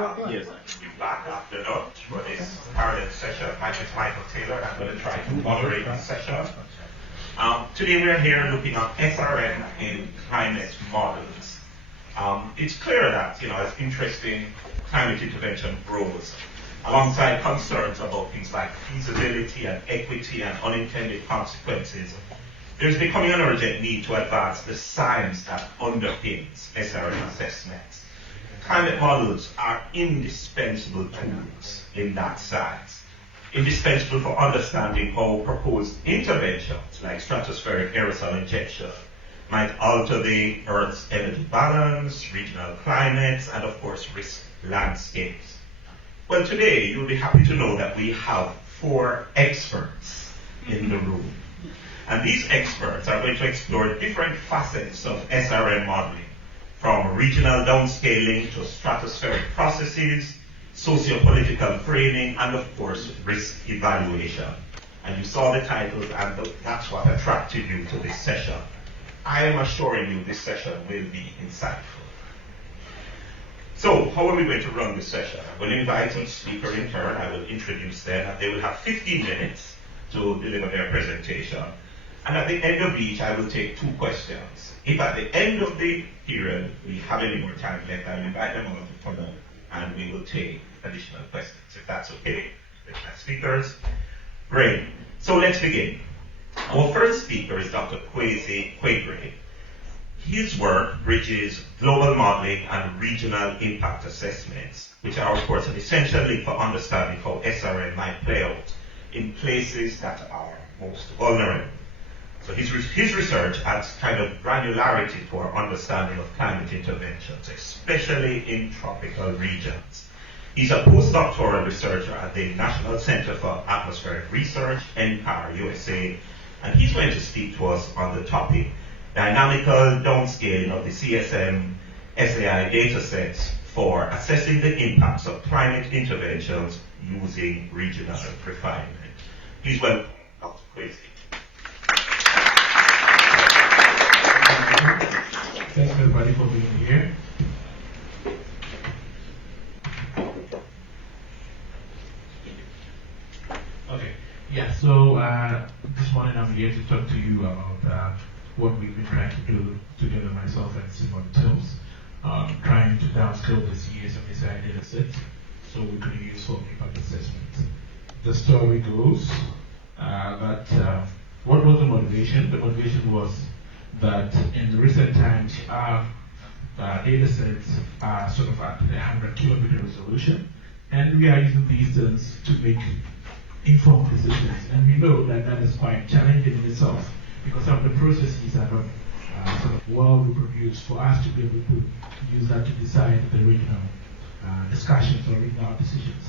Yes, we're back after lunch for this parallel session. My name is Michael Taylor. I'm going to try to moderate this session. Today we're here looking at SRM in climate models. It's clear that, as interest in climate intervention grows, alongside concerns about things like feasibility and equity and unintended consequences, there's becoming an urgent need to advance the science that underpins SRM assessments. Climate models are indispensable tools in that science, indispensable for understanding how proposed interventions like stratospheric aerosol injection might alter the Earth's energy balance, regional climates, and of course risk landscapes. Well, today you'll be happy to know that we have 4 experts in the room. And these experts are going to explore different facets of SRM modeling, from regional downscaling to stratospheric processes, socio-political framing, and of course, risk evaluation. And you saw the titles, and that's what attracted you to this session. I am assuring you this session will be insightful. So, how are we going to run this session? I'm going to invite each speaker in turn. I will introduce them, and they will have 15 minutes to deliver their presentation. And at the end of each, I will take 2 questions. If at the end of the period we have any more time left, I will invite them all to come up and we will take additional questions, if that's okay with my speakers. Great. So let's begin. Our first speaker is Dr. Kwesi Quagraine. His work bridges global modeling and regional impact assessments, which are, of course, an essential link for understanding how SRM might play out in places that are most vulnerable. So his research adds kind of granularity to our understanding of climate interventions, especially in tropical regions. He's a postdoctoral researcher at the National Center for Atmospheric Research, NCAR, USA, and he's going to speak to us on the topic, dynamical downscaling of the CSM SAI datasets for assessing the impacts of climate interventions using regional refinement. Please welcome Dr. Kwesi. Thanks everybody for being here. Okay, yeah, so this morning I'm here to talk to you about what we've been trying to do together, myself and Simon Tills, trying to downscale the CSMSI data set so we could use for impact assessment. The story goes that what was the motivation? The motivation was that in recent times our data sets are sort of at the 100-kilometer resolution, and we are using these terms to make informed decisions. And we know that that is quite challenging in itself because some of the processes are not sort of well reproduced for us to be able to use that to decide the regional discussions or regional decisions.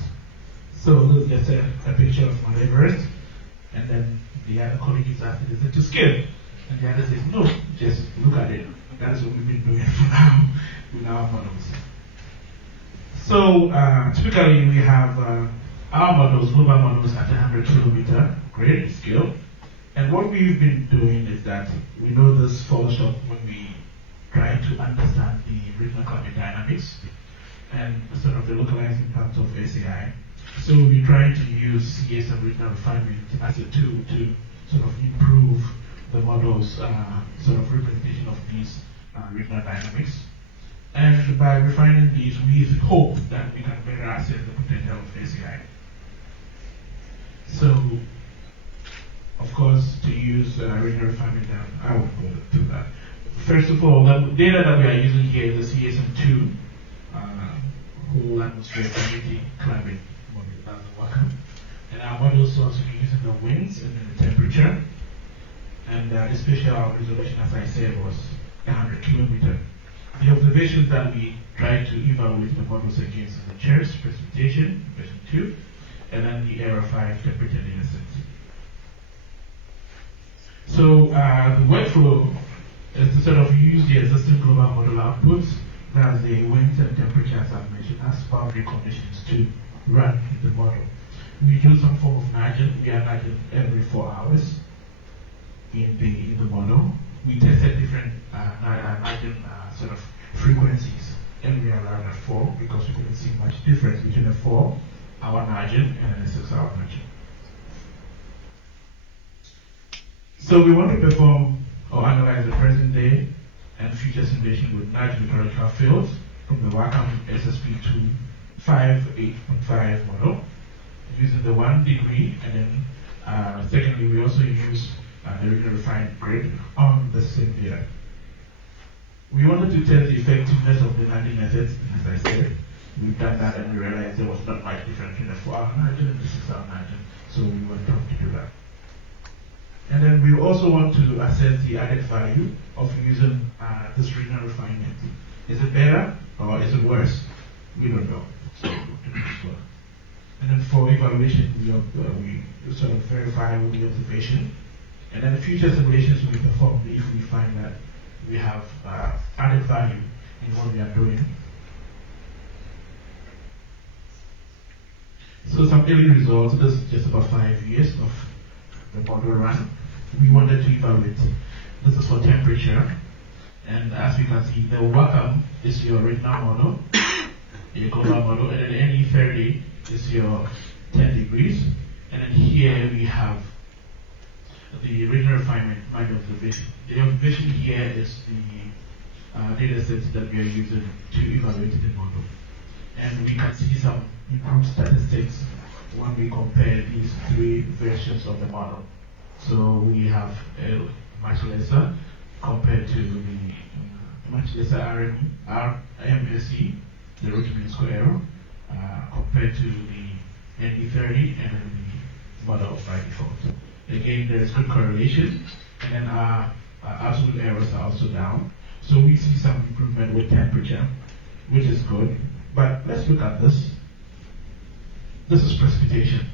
So this is just a picture of Mount Everest, and then the other colleague is asking, is it to scale? And the other says, no, just look at it. That is what we've been doing for now with our models. So typically we have our models, global models at 100-kilometer grid scale. And what we've been doing is that we know this falls short when we try to understand the regional climate dynamics and sort of the localized impact of SAI. So we're trying to use CS and regional refinement as a tool to sort of improve the model's sort of representation of these regional dynamics. And by refining these, we hope that we can better assess the potential of SAI. So, of course, to use regional refinement, I won't go through that. First of all, the data that we are using here is the CSM2 whole atmosphere community climate model, that's the WACAM. And our model is also using the winds and the temperature. And the spatial resolution, as I said, was 100-kilometer. The observations that we tried to evaluate the models against are the CHERS, precipitation, version 2, and then the Era 5 temperature data set. So the workflow is to sort of use the existing global model outputs, that's the winds and temperature as I've mentioned, as boundary conditions to run in the model. We do some form of nudging. We are nudging every 4 hours. In the model, we tested different nudging sort of frequencies and we arrived at 4 because we couldn't see much difference between a 4-hour margin and a 6-hour margin. So we want to perform or analyze the present day and future simulation with large literature fields from the Wacom SSP2 5.8.5 model using the 1 degree, and then secondly we also use the refined grid on the same data. We wanted to test the effectiveness of the landing methods, as I said. We've done that and we realized there was not much difference between the 4-hour margin and the 6-hour margin, so we went on to do that. And then we also want to assess the added value of using this regional refinement. Is it better or is it worse? We don't know. So we'll do this one. And then for evaluation, we sort of verify with the observation. And then the future simulations we perform if we find that we have added value in what we are doing. So some early results. This is just about 5 years of the model run. We wanted to evaluate. This is for temperature. And as we can see, the Wacom is your original model, your global model, and then NE30 is your 10 degrees. And then here we have the regional refinement mind observation. The observation here is the data sets that we are using to evaluate the model. And we can see some improved statistics when we compare these 3 versions of the model. So we have a much lesser compared to the much lesser RMSE, the root mean square error, compared to the NE30 and the model by default. Again, there is good correlation, and then our absolute errors are also down. So we see some improvement with temperature, which is good. But let's look at this. This is precipitation.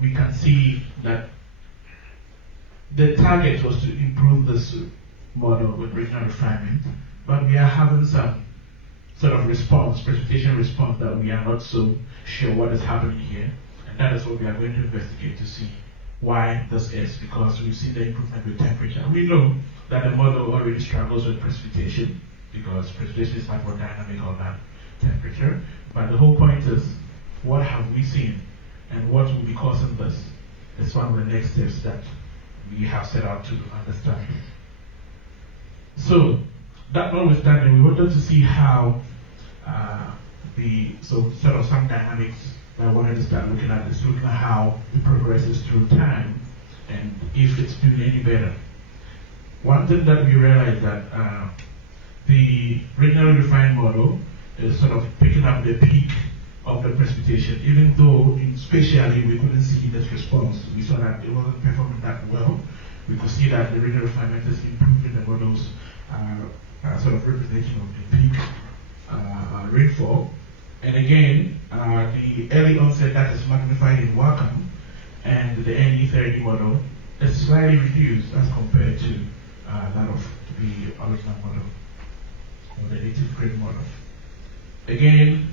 We can see that the target was to improve this model with regional refinement, but we are having some sort of response, precipitation response, that we are not so sure what is happening here. And that is what we are going to investigate to see why this is, because we see the improvement with temperature. We know that the model already struggles with precipitation because precipitation is much more dynamic on that temperature. But the whole point is, what have we seen and what will be causing this is one of the next steps that we have set out to understand. So, that notwithstanding, we wanted to see how sort of some dynamics that I wanted to start looking at is looking at how it progresses through time and if it's doing any better. One thing that we realized that the regionally refined model is sort of picking up the peak of the precipitation, even though spatially we couldn't see this response. We saw that it wasn't performing that well. We could see that the regional refinement is improving the model's sort of representation of the peak rainfall. And again, the early onset that is magnified in Wacom and the NE30 model is slightly reduced as compared to that of the original model or the native grade model. Again,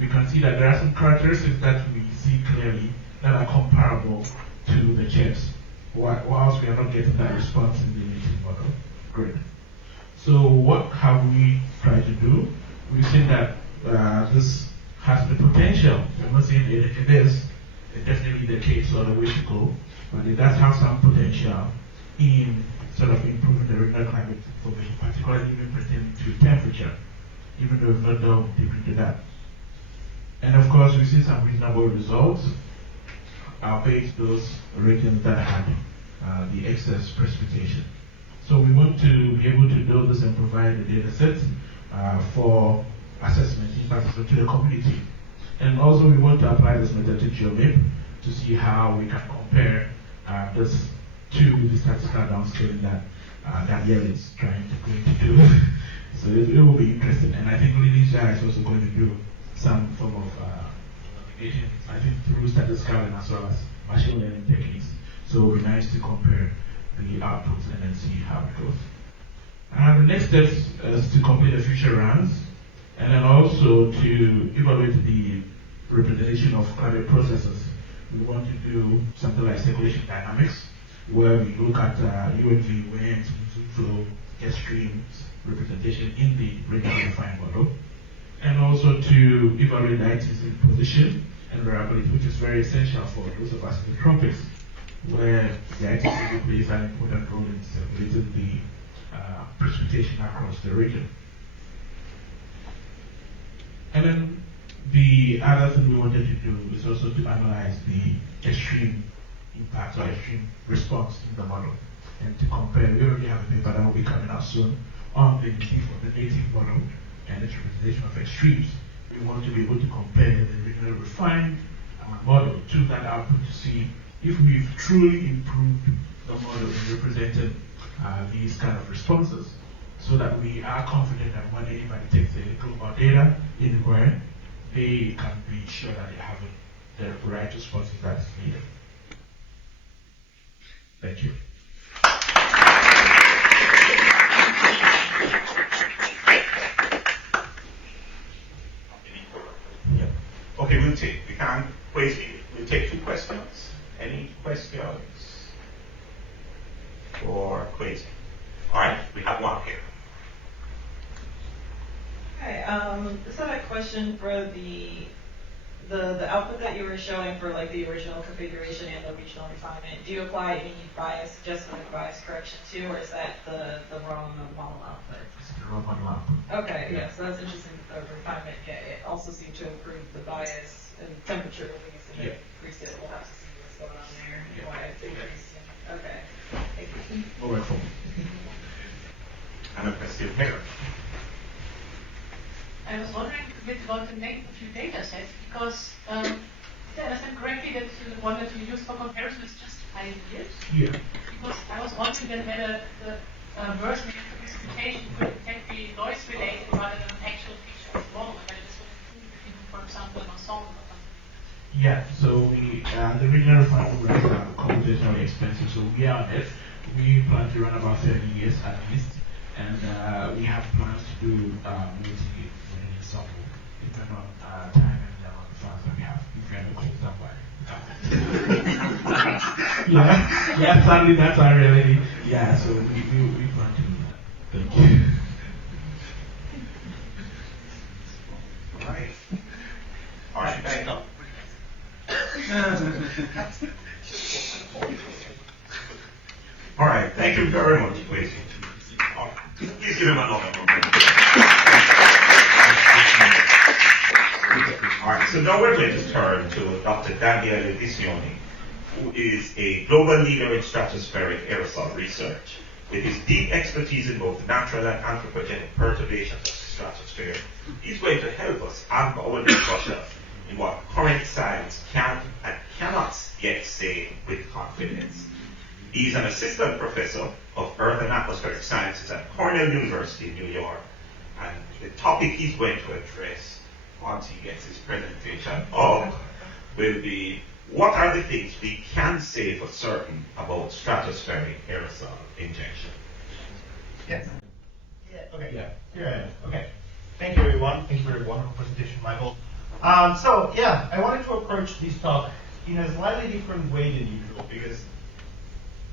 we can see that there are some characteristics that we see clearly that are comparable to the chairs, whilst we are not getting that response in the native model. Great. So what have we tried to do? We've seen that this has the potential. I'm not saying it is definitely the case or the way to go, but it does have some potential in sort of improving the regional climate information, particularly even pertaining to temperature, even though we've not delved deep into that. And of course, we see some reasonable results, albeit those regions that had the excess precipitation. So we want to be able to do this and provide the data set for assessment, in particular to the community. And also we want to apply this method to GeoMap to see how we can compare this to the statistical downscaling that Daniele is trying to do. So it will be interesting. And I think Lilia is also going to do some form of investigation, I think through statistical and as well as machine learning techniques. So it will be nice to compare the outputs and then see how it goes. The next step is to complete the future runs and then also to evaluate the representation of climate processes. We want to do something like circulation dynamics, where we look at UNV winds, flow, gas streams representation in the regional refined model, and also to evaluate the IT's position and variability, which is very essential for those of us in the tropics, where the ITC plays an important role in circulating the precipitation across the region. And then the other thing we wanted to do is also to analyze the extreme impact or extreme response in the model, and to compare. We already have a paper that will be coming out soon on the native model and its representation of extremes. We want to be able to compare the regional refined model to that output to see if we've truly improved the model in representing these kind of responses, so that we are confident that when anybody takes the global data anywhere, they can be sure that they have the right responses that is needed. Thank you. Okay, we'll take 2 questions. Any questions for Kwesi? All right, we have one here. Hi, this is a question for the output that you were showing for like the original configuration and the regional refinement. Do you apply any bias, just like bias correction too, or is that the wrong model output? It's the wrong model output. Okay, yeah, so that's interesting. The refinement, it also seemed to improve the bias and temperature release, and increase it. We'll have to see what's going on there. Why it's increasing. Okay, thank you. We'll wait for And a question here. I was wondering a bit about the negative data set, because did I understand correctly that the one that you used for comparison is just ideas? Yeah. Because I was wondering that whether the version of the precipitation could detect the noise related rather than an actual feature of the model, and whether this would improve if you, for example, an ensemble or something. Yeah, so the regional refinement runs are computationally expensive, so we are on it. We plan to run about 30 years at least, and we have plans to do multi-running ensemble, depending on time and the amount of funds that we have. If we have a close down by. Yeah, sadly that's our reality. Yeah, so we plan to do that. Thank you. All right, thank you. All right, thank you very much, Kwesi. Please give him another moment. All right, so now we're going to turn to Dr. Daniele Visioni, who is a global leader in stratospheric aerosol research. With his deep expertise in both natural and anthropogenic perturbations of the stratosphere, he's going to help us amp our discussion in what current science can and cannot yet say with confidence. He's an assistant professor of Earth and Atmospheric Sciences at Cornell University in New York, and the topic he's going to address once he gets his presentation up will be, what are the things we can say for certain about stratospheric aerosol injection? Yes. Yeah. Okay. Yeah. Here I am. Okay. Thank you, everyone. Thank you for your wonderful presentation, Michael. I wanted to approach this talk in a slightly different way than usual, because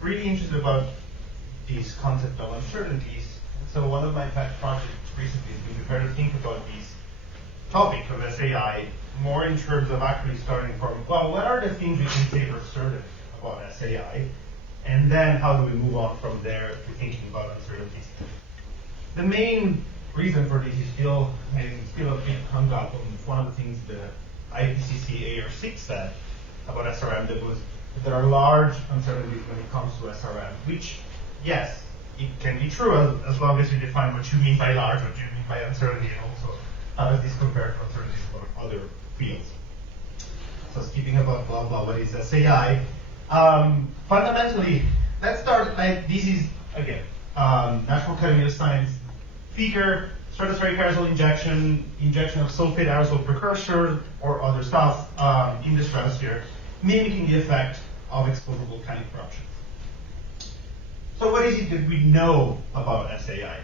really interested about this concept of uncertainties. So one of my pet projects recently has been to try to think about this topic of SAI more in terms of actually starting from, well, what are the things we can say for certain about SAI? And then how do we move on from there to thinking about uncertainties? The main reason for this is still a bit hung up on one of the things the IPCC AR6 said about SRM, that was that there are large uncertainties when it comes to SRM, which, yes, it can be true as long as you define what you mean by large, what you mean by uncertainty, and also how does this compare to uncertainties for other fields. So speaking about blah blah, what is SAI? Fundamentally, let's start like this is again National Academy of Science figure, stratospheric aerosol injection of sulfate aerosol precursor or other stuff in the stratosphere, mimicking the effect of explosive volcanic eruptions. So what is it that we know about SAI?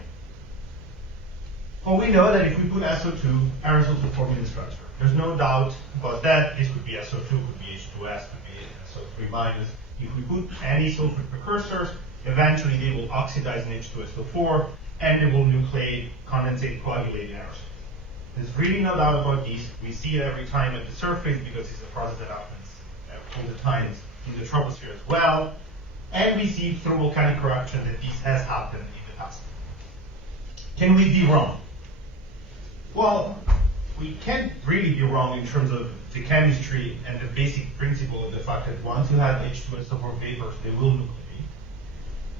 Well, we know that if we put SO2, aerosols will form in the stratosphere. There's no doubt about that. This would be SO2, could be H2S, could be SO3 minus. If we put any sulfate precursors, eventually they will oxidize in H2SO4, and they will nucleate, condensate, coagulate in aerosol. There's really no doubt about this. We see it every time at the surface because it's a process that happens all the time in the troposphere as well. And we see through volcanic eruption that this has happened in the past. Can we be wrong? Well, we can't really be wrong in terms of the chemistry and the basic principle of the fact that once you have H2SO4 vapors, they will nucleate.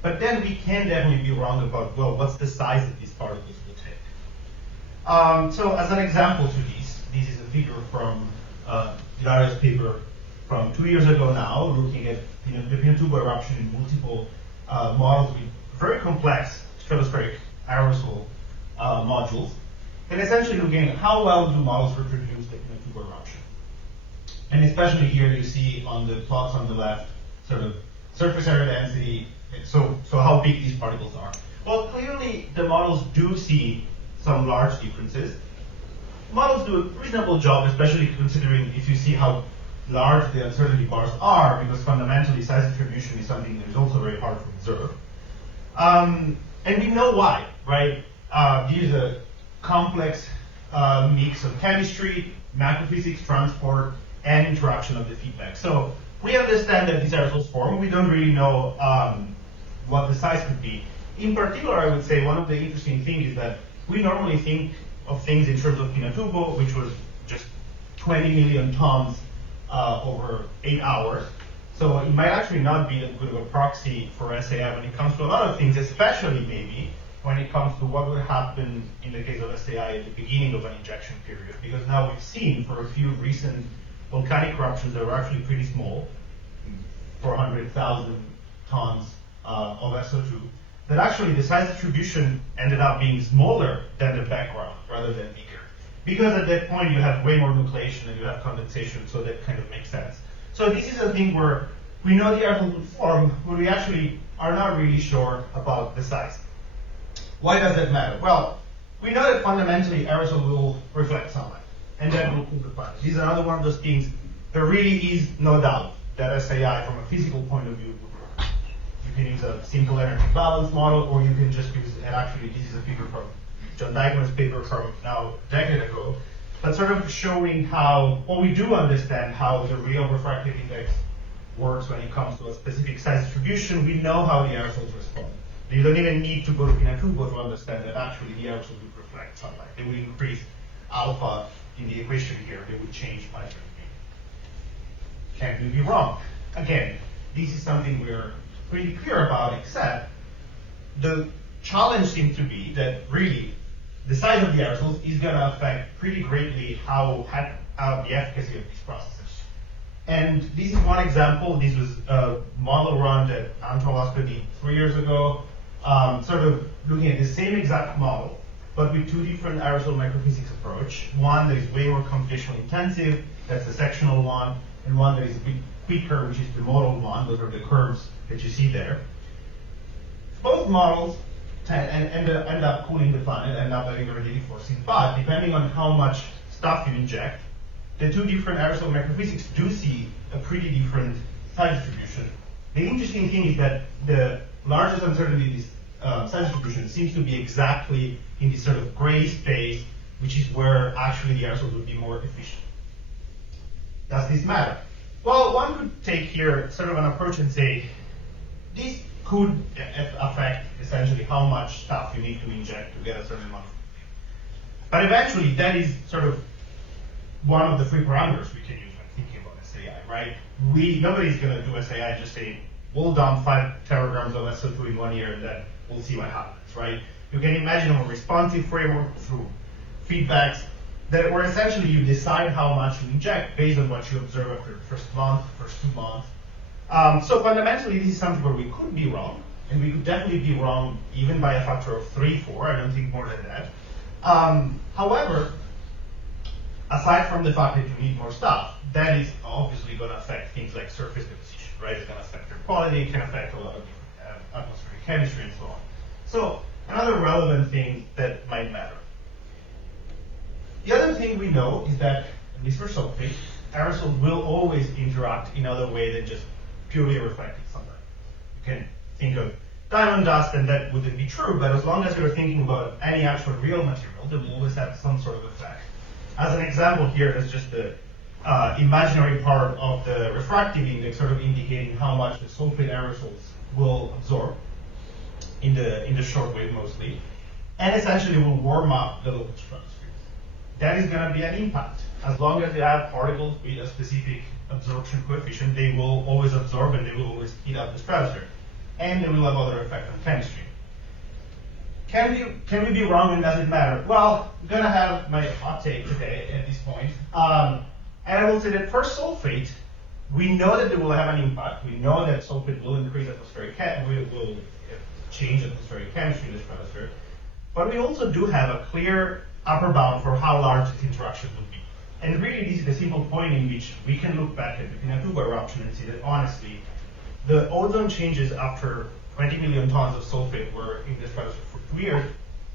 But then we can definitely be wrong about, well, what's the size that these particles will take? So as an example to this is a figure from Darius' paper from 2 years ago now, looking at the Pinatubo eruption in multiple models with very complex stratospheric aerosol modules, and essentially looking at how well do models reproduce the Pinatubo eruption. And especially here you see on the plots on the left, sort of surface area density, so how big these particles are. Well, clearly the models do see some large differences. Models do a reasonable job, especially considering if you see how large the uncertainty bars are, because fundamentally size distribution is something that is also very hard to observe. And we know why, right? This is a complex mix of chemistry, macrophysics, transport, and interaction of the feedback. So we understand that these aerosols form. We don't really know what the size could be. In particular, I would say one of the interesting things is that we normally think of things in terms of Pinatubo, which was just 20 million tons over 8 hours. So it might actually not be that good of a proxy for SAI when it comes to a lot of things, especially maybe when it comes to what would happen in the case of SAI at the beginning of an injection period. Because now we've seen for a few recent volcanic eruptions that were actually pretty small, 400,000 tons of SO2, that actually the size distribution ended up being smaller than the background rather than bigger. Because at that point you have way more nucleation and you have condensation, so that kind of makes sense. So this is a thing where we know the aerosol will form, but we actually are not really sure about the size. Why does that matter? Well, we know that fundamentally aerosol will reflect sunlight, and that will cool the planet. This is another one of those things. There really is no doubt that SAI, from a physical point of view, would work. You can use a simple energy balance model, or you can just use, and actually this is a figure from John Dykman's paper from now a decade ago, but sort of showing how, well, we do understand how the real refractive index works when it comes to a specific size distribution. We know how the aerosols respond. You don't even need to go to Pinatubo to understand that actually the aerosols would reflect sunlight. They would increase alpha in the equation here. They would change by certain thing. Can we be wrong? Again, this is something we're pretty clear about, except the challenge seems to be that really the size of the aerosols is going to affect pretty greatly how the efficacy of these processes. And this is one example. This was a model run that Antoine Lasco did 3 years ago, sort of looking at the same exact model, but with two different aerosol microphysics approach. One that is way more computationally intensive, that's the sectional one, and one that is a bit quicker, which is the modal one. Those are the curves that you see there. Both models end up cooling the planet, end up having radiative forcing, but depending on how much stuff you inject, the two different aerosol microphysics do see a pretty different size distribution. The interesting thing is that the largest uncertainty size distribution seems to be exactly in this sort of gray space, which is where actually the aerosols would be more efficient. Does this matter? Well, one could take here sort of an approach and say, this could affect essentially how much stuff you need to inject to get a certain amount of nucleation. But eventually, that is sort of one of the three parameters we can use when thinking about SAI, right? Nobody's going to do SAI and just say, we'll dump 5 teragrams of SO2 in 1 year and then we'll see what happens, right? You can imagine a responsive framework through feedbacks that where essentially you decide how much you inject based on what you observe after the first month, first 2 months. So fundamentally, this is something where we could be wrong, and we could definitely be wrong even by a factor of 3, 4. I don't think more than that. However, aside from the fact that you need more stuff, that is obviously going to affect things like surface deposition, right? It's going to affect air quality, it can affect a lot of atmospheric chemistry and so on. So another relevant thing that might matter. The other thing we know is that, at least for sulfate, aerosols will always interact in other way than just purely reflected sunlight. You can think of diamond dust, and that wouldn't be true, but as long as you're thinking about any actual real material, they will always have some sort of effect. As an example here, is just the imaginary part of the refractive index, sort of indicating how much the sulfate aerosols will absorb in the short wave mostly, and essentially will warm up the local stratosphere. That is going to be an impact. As long as you have particles with a specific absorption coefficient, they will always absorb and they will always heat up the stratosphere. And they will have other effect on chemistry. Can we be wrong, and does it matter? Well, I'm going to have my hot take today at this point. And I will say that for sulfate, we know that it will have an impact. We know that sulfate will increase atmospheric will change atmospheric chemistry in the stratosphere. But we also do have a clear upper bound for how large this interaction would be. And really, this is the simple point in which we can look back at the Pinatubo eruption and see that honestly, the ozone changes after 20 million tons of sulfate were in the stratosphere for 2 years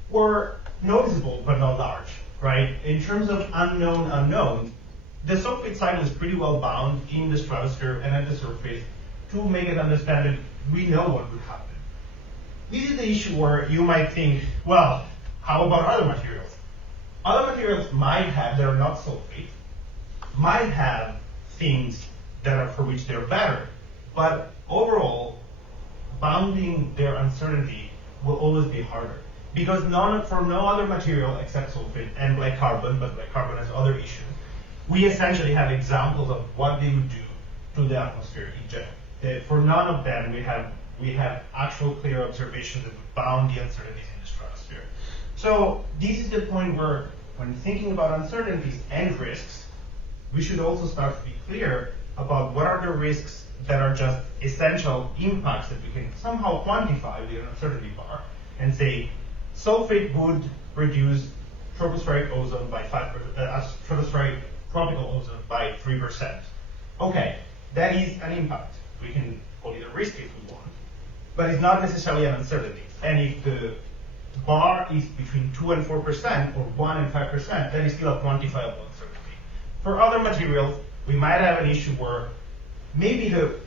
were noticeable but not large, right? In terms of unknown unknowns, the sulfate cycle is pretty well bound in the stratosphere and at the surface to make it understand that we know what would happen. This is the issue where you might think, well, how about other materials? Other materials might have, that are not sulfate, might have things that are for which they're better, but overall, bounding their uncertainty will always be harder. Because for no other material except sulfate and black carbon, but black carbon has other issues, we essentially have examples of what they would do to the atmosphere in general. For none of them, we have actual clear observations that would bound the uncertainties in the stratosphere. So this is the point where, when thinking about uncertainties and risks, we should also start to be clear about what are the risks that are just essential impacts that we can somehow quantify with an uncertainty bar and say sulfate would reduce tropospheric ozone by 5%, stratospheric tropical ozone by 3%. Okay, that is an impact. We can call it a risk if we want, but it's not necessarily an uncertainty. And if the bar is between 2 and 4% or 1 and 5%, that is still a quantifiable uncertainty. For other materials, we might have an issue where maybe the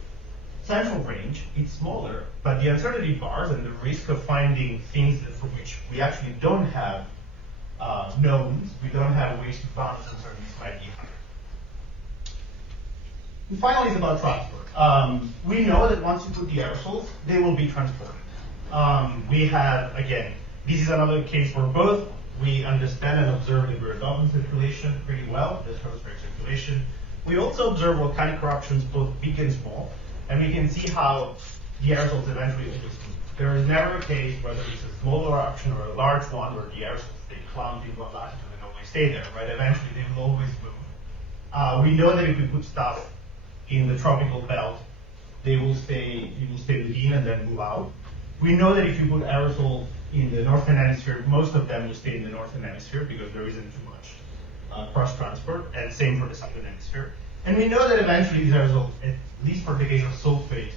central range is smaller, but the uncertainty bars and the risk of finding things that for which we actually don't have knowns, we don't have ways to bound those uncertainties might be higher. And finally, it's about transport. We know that once you put the aerosols, they will be transported. We have, again, this is another case where both we understand and observe the Beardovin circulation pretty well, the stratospheric circulation. We also observe volcanic eruptions, both big and small, and we can see how the aerosols eventually always move. There is never a case, whether it's a small eruption or a large one, where the aerosols stay clumped in one latitude and always stay there, right? Eventually, they will always move. We know that if we put stuff in the tropical belt, it will stay within and then move out. We know that if you put aerosols in the northern hemisphere, most of them will stay in the northern hemisphere because there isn't too much cross transport, and same for the southern hemisphere. And we know that eventually these aerosols, at least for the case of sulfate,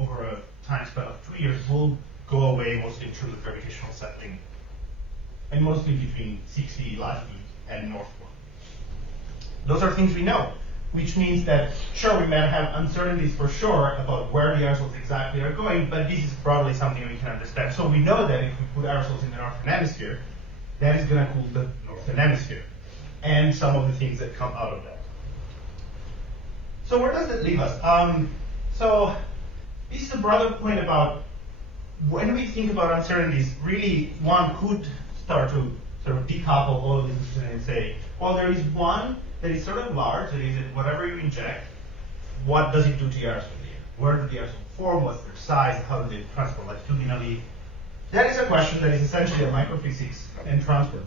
over a time span of 2 years, will go away mostly through the gravitational settling, and mostly between 60 latitude and north one. Those are things we know, which means that, sure, we might have uncertainties for sure about where the aerosols exactly are going, but this is broadly something we can understand. So we know that if we put aerosols in the northern hemisphere, that is going to cool the northern hemisphere, and some of the things that come out of that. So where does that leave us? So this is a broader point about when we think about uncertainties, really one could start to sort of decouple all of this and say, well, there is one that is sort of large, that is that whatever you inject, what does it do to the aerosol layer? Where do the aerosol form? What's their size? How do they transport latitudinally? That is a question that is essentially a microphysics and transport.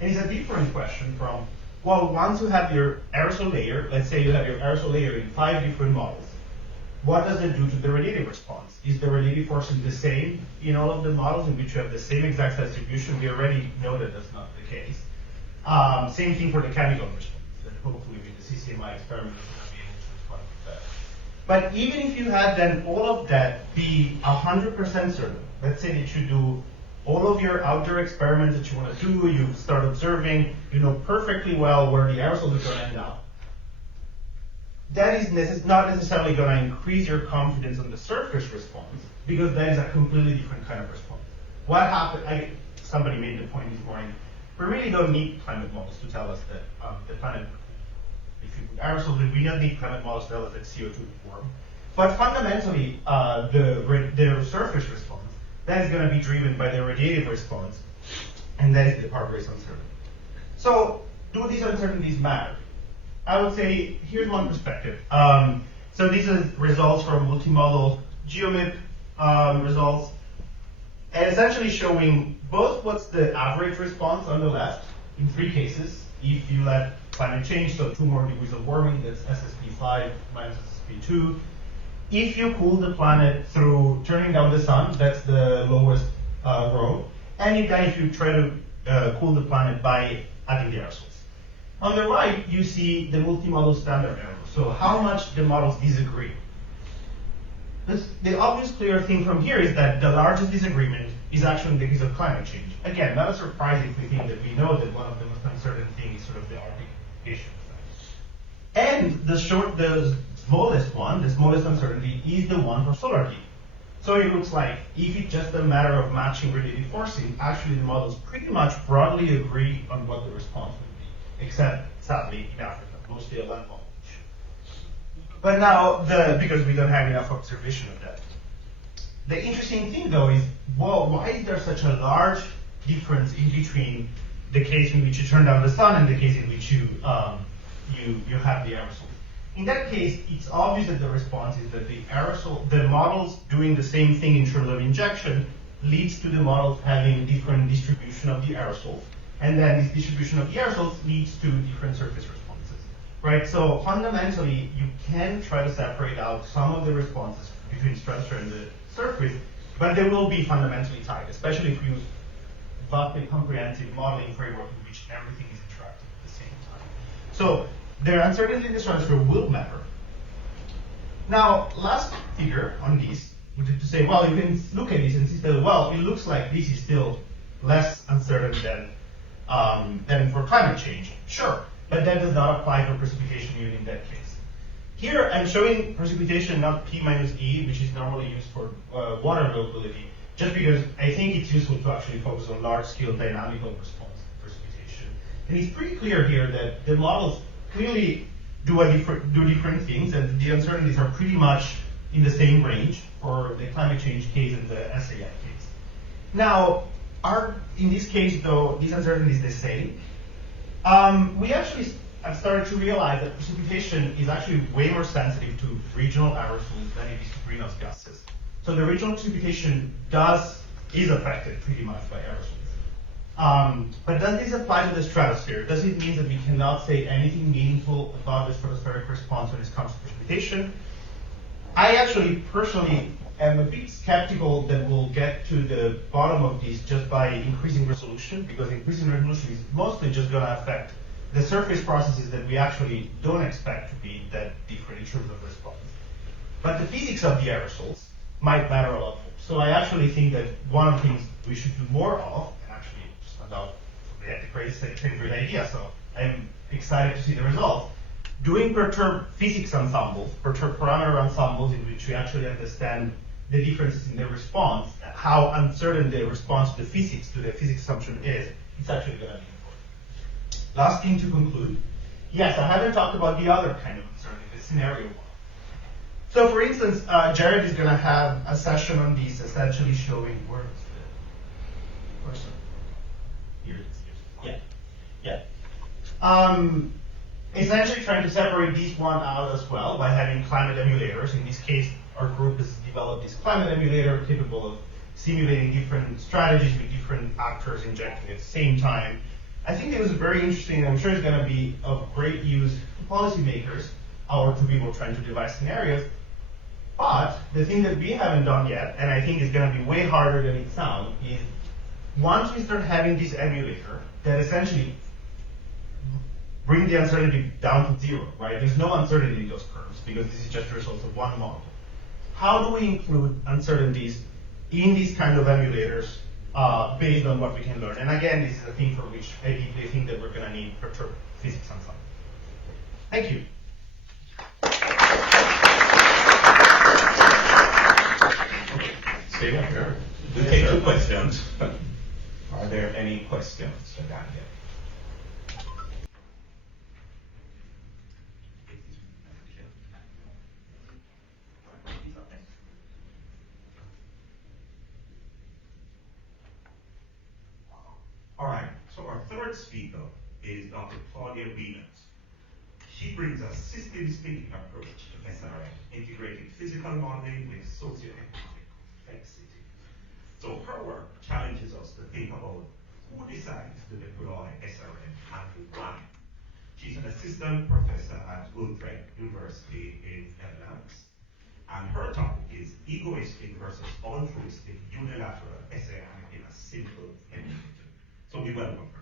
And it's a different question from, well, once you have your aerosol layer, let's say you have your aerosol layer in 5 different models, what does it do to the radiative response? Is the radiative force the same in all of the models in which you have the same exact distribution? We already know that that's not the case. Same thing for the chemical response. That hopefully with the CCMI experiment we're going to be able to respond to that. But even if you had then all of that be 100% certain, let's say that you do all of your outdoor experiments that you want to do, you start observing, you know perfectly well where the aerosols are going to end up. that is not necessarily going to increase your confidence on the surface response, because that is a completely different kind of response. What happened, somebody made the point this morning, we really don't need climate models to tell us that the planet, if you put aerosols, we don't need climate models to tell us that CO2 will warm. But fundamentally, the surface response, that is going to be driven by the radiative response, and that is the part where it's uncertain. So, do these uncertainties matter? I would say, here's one perspective. So these are results from multimodal geomip results, and essentially showing both what's the average response on the left, in 3 cases, if you let climate change, so 2 more degrees of warming, that's SSP5 minus SSP2. If you cool the planet through turning down the sun, that's the lowest row. And if you try to cool the planet by adding the aerosols. On the right, you see the multimodal standard error. So how much the models disagree. The obvious clear thing from here is that the largest disagreement is actually in the case of climate change. Again, not a surprise if we think that we know that one of the most uncertain things is sort of the Arctic issue. And the smallest one, the smallest uncertainty, is the one for solar heat. So it looks like if it's just a matter of matching radiative forcing, actually the models pretty much broadly agree on what the response would be, except sadly in Africa, mostly a landfall issue. But now, because we don't have enough observation of that. The interesting thing though is, well, why is there such a large difference in between the case in which you turn down the sun and the case in which you have the aerosols? In that case, it's obvious that the response is that the models doing the same thing in terms of injection leads to the models having different distribution of the aerosols. And then this distribution of the aerosols leads to different surface responses, right? So fundamentally, you can try to separate out some of the responses between stratosphere and the surface, but they will be fundamentally tied, especially if you use vastly comprehensive modeling framework in which everything is interacting at the same time. So the uncertainty in the stratosphere will matter. Now, last figure on this, which is to say, well, you can look at this and see that, well, it looks like this is still less uncertain than for climate change. Sure, but that does not apply for precipitation even in that case. Here, I'm showing precipitation, not P minus E, which is normally used for water availability, just because I think it's useful to actually focus on large-scale dynamical response to precipitation. And it's pretty clear here that the models clearly do different things, and the uncertainties are pretty much in the same range for the climate change case and the SAI case. Now, in this case, though, these uncertainties the same. We actually have started to realize that precipitation is actually way more sensitive to regional aerosols than it is to greenhouse gases. So the regional precipitation is affected pretty much by aerosols. But does this apply to the stratosphere? Does it mean that we cannot say anything meaningful about the stratospheric response when it comes to precipitation? I actually personally am a bit skeptical that we'll get to the bottom of this just by increasing resolution, because increasing resolution is mostly just going to affect the surface processes that we actually don't expect to be that different in terms of response. But the physics of the aerosols might matter a lot more. So I actually think that one of the things we should do more of, and actually just found out somebody had the same great idea, so I'm excited to see the results, doing perturb physics ensembles, perturb parameter ensembles in which we actually understand the differences in the response, how uncertain the response to the physics assumption is, it's actually going to be important. Last thing to conclude. Yes, I haven't talked about the other kind of uncertainty, the scenario one. So for instance, Jared is going to have a session on these, essentially showing where's the, here it is. Yeah. Essentially trying to separate these one out as well by having climate emulators. In this case, our group has developed this climate emulator capable of simulating different strategies with different actors injecting at the same time. I think it was very interesting, and I'm sure it's going to be of great use to policymakers or to people trying to devise scenarios. But the thing that we haven't done yet, and I think is going to be way harder than it sounds, is once we start having this emulator that essentially bring the uncertainty down to 0, right? There's no uncertainty in those curves because this is just the result of one model. How do we include uncertainties in these kind of emulators based on what we can learn? And again, this is a thing for which I deeply think that we're going to need perturbed physics ensemble. Thank you. questions? Are there any questions for Daniel? All right, so our third speaker is Dr. Claudia Wieners. She brings a systems-thinking approach to SRM, integrating physical modeling with socioeconomic complexity. So her work challenges us to think about who decides to deploy SRM and why. She's an assistant professor at Utrecht University in Netherlands. And her topic is egoistic versus altruistic unilateral SRM in a simple community. So we welcome her.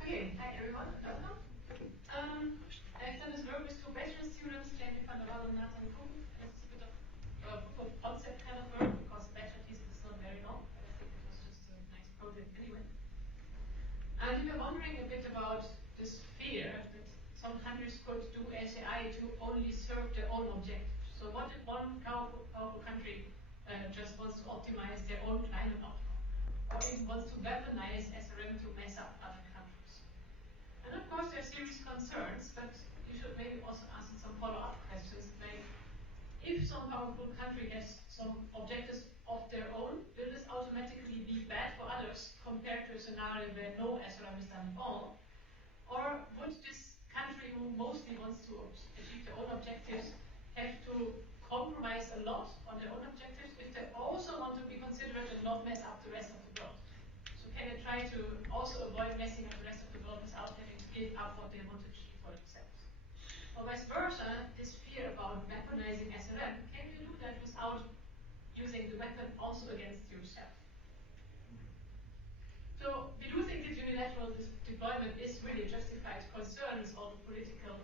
Okay, hi everyone, welcome. I've done this work with two bachelor students, Jamie van der Wal and Nathan Koen. It's a bit of proof of concept kind of work because bachelor thesis is not very long, but I think it was just a nice project anyway. And we were wondering a bit about this fear that some countries could do SAI to only serve their own objectives. So what if one powerful country just wants to optimize their own climate outcome, or even wants to weaponize SRM to mess up other countries? And of course there are serious concerns, but you should maybe also ask some follow-up questions like, if some powerful country has some objectives of their own, will this automatically be bad for others compared to a scenario where no SRM is done at all? Or would this country who mostly wants to achieve their own objectives have to compromise a lot on their own objectives if they also want to be considerate and not mess up the rest of the world? So can they try to also avoid messing up the rest of the world without having to give up what they want to achieve for themselves? Or vice versa, this fear about weaponizing SRM, can you do that without using the weapon also against yourself? So we do think that unilateral deployment is really a justified concern with all the political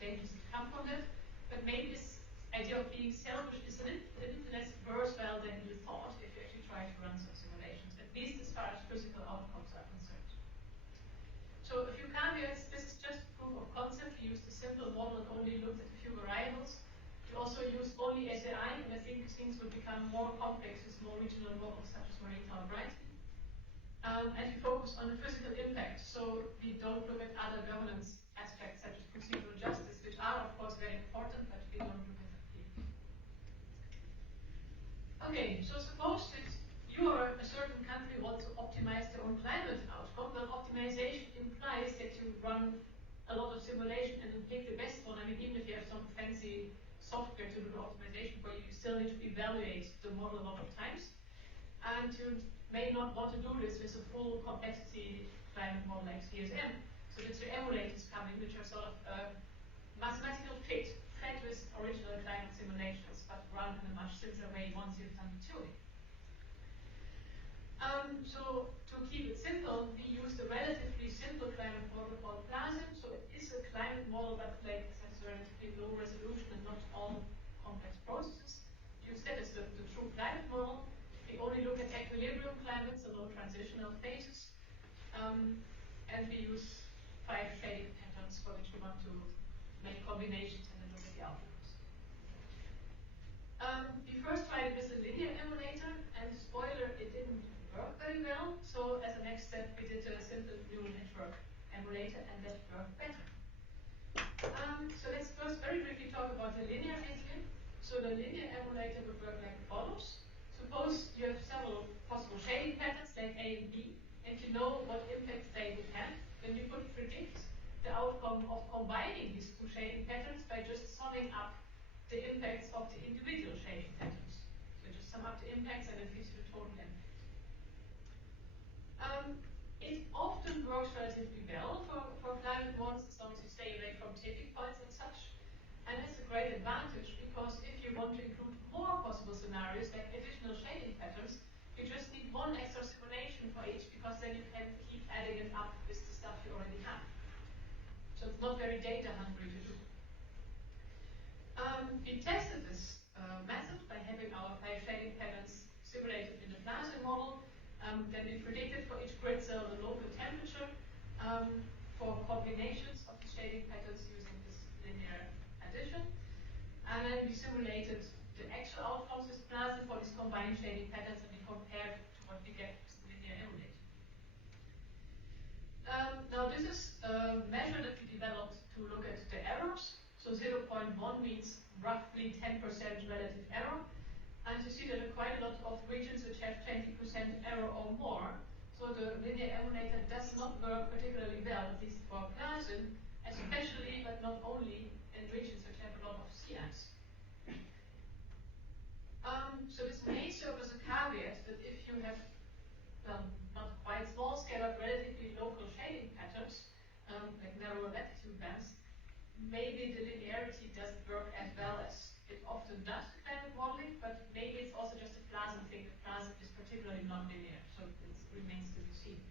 dangers that come from that, but maybe this idea of being selfish is a little less versatile than you thought if you actually try to run some simulations, at least as far as physical outcomes are concerned. So a few caveats, this is just proof of concept. We used a simple model and only looked at a few variables. We also used only SAI, and I think things will become more complex with more regional models such as maritime writing. And we focus on the physical impact, so we don't look at other governance aspects such as procedural justice, which are of course very important, but we don't look at that here. Okay, so suppose that you or a certain country want to optimize their own climate outcome. Well, optimization implies that you run a lot of simulation and then pick the best one. I mean, even if you have some fancy software to do the optimization for you, you still need to evaluate the model a lot of times. And you may not want to do this with a full complexity climate model like CSM. So that's your emulators coming, which are sort of mathematical fit, fed with original climate simulations, but run in a much simpler way once you've done the tuning. So to keep it simple, we used a relatively simple climate model called PLASM. So it is a climate model, but like it has relatively low resolution and not all complex processes. Use that as the true climate model. We only look at equilibrium climates, so no transitional phases. And we use 5 shading patterns for which we want to make combinations and then look at the outcomes. We first tried with a linear emulator, and spoiler, it didn't work very well. So as a next step, we did a simple neural network emulator, and that worked better. So let's first very briefly talk about the linear handling. So the linear emulator would work like follows. Suppose you have several possible shading patterns like A and B, and you know what impacts they would have, then you could predict the outcome of combining these two shading patterns by just summing up the impacts of the individual shading patterns. So just sum up the impacts and it gives you the total impact. It often works relatively well for climate models as long as you stay away from tipping points and such. And it's a great advantage because if you want to include more possible scenarios like additional shading patterns, you just need one extra simulation for each because then you can keep adding it up with the stuff you already have. So it's not very data hungry to do. We tested this method by having our 5 shading patterns simulated in the PLASM model. Then we predicted for each grid cell the local temperature for combinations of the shading patterns using this linear addition. And then we simulated the actual outcomes with plasma for these combined shading patterns, and we compared to what we get with the linear emulator. Now this is a measure that we developed to look at the errors. So 0.1 means roughly 10% relative error. And you see there are quite a lot of regions which have 20% error or more. So the linear emulator does not work particularly well, at least for Clausen, especially but not only in regions which have a lot of sea ice. So this may serve as a caveat that if you have not quite small scale but relatively local shading patterns, like narrower latitude bands, maybe the linearity doesn't work as well as it often does in climate modeling, but maybe it's also just a Clausen thing. The Clausen is particularly non-linear, so it remains to be seen.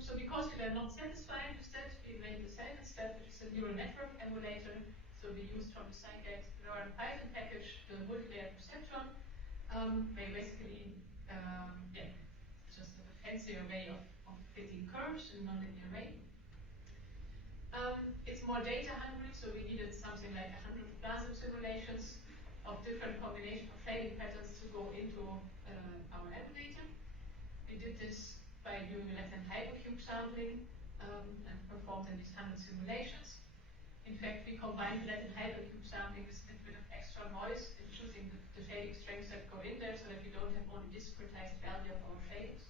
So because we were not satisfied with that, we made the second step, which is a neural network emulator. So we used from the scikit learn Python package the multilayer perceptron. Basically, just a fancier way of fitting curves in a nonlinear way. It's more data hungry, so we needed something like 100 plasma simulations of different combination of shading patterns to go into our emulator. We did this by doing a Latin hypercube sampling and performed in these 100 simulations. In fact, we combined the Latin hypercube sampling with a bit of extra noise in choosing the shading strengths that go in there so that we don't have only discretized value of our shadings.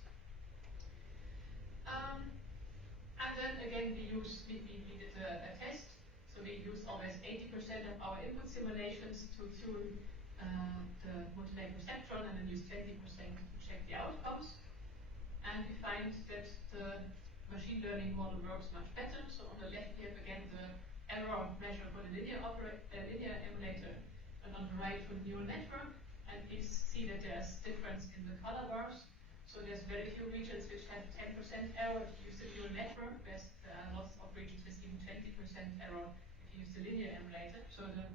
And then again, we did a test. So we used always 80% of our input simulations to tune the multilayer perceptron and then use 20% to check the outcomes. And we find that the machine learning model works much better. So on the left, we have again the error measure for the linear emulator, and on the right for the neural network. And we see that there's difference in the color bars. So there's very few regions which have 10% error if you use the neural network, whereas there are lots of regions with even 20% error if you use the linear emulator. So the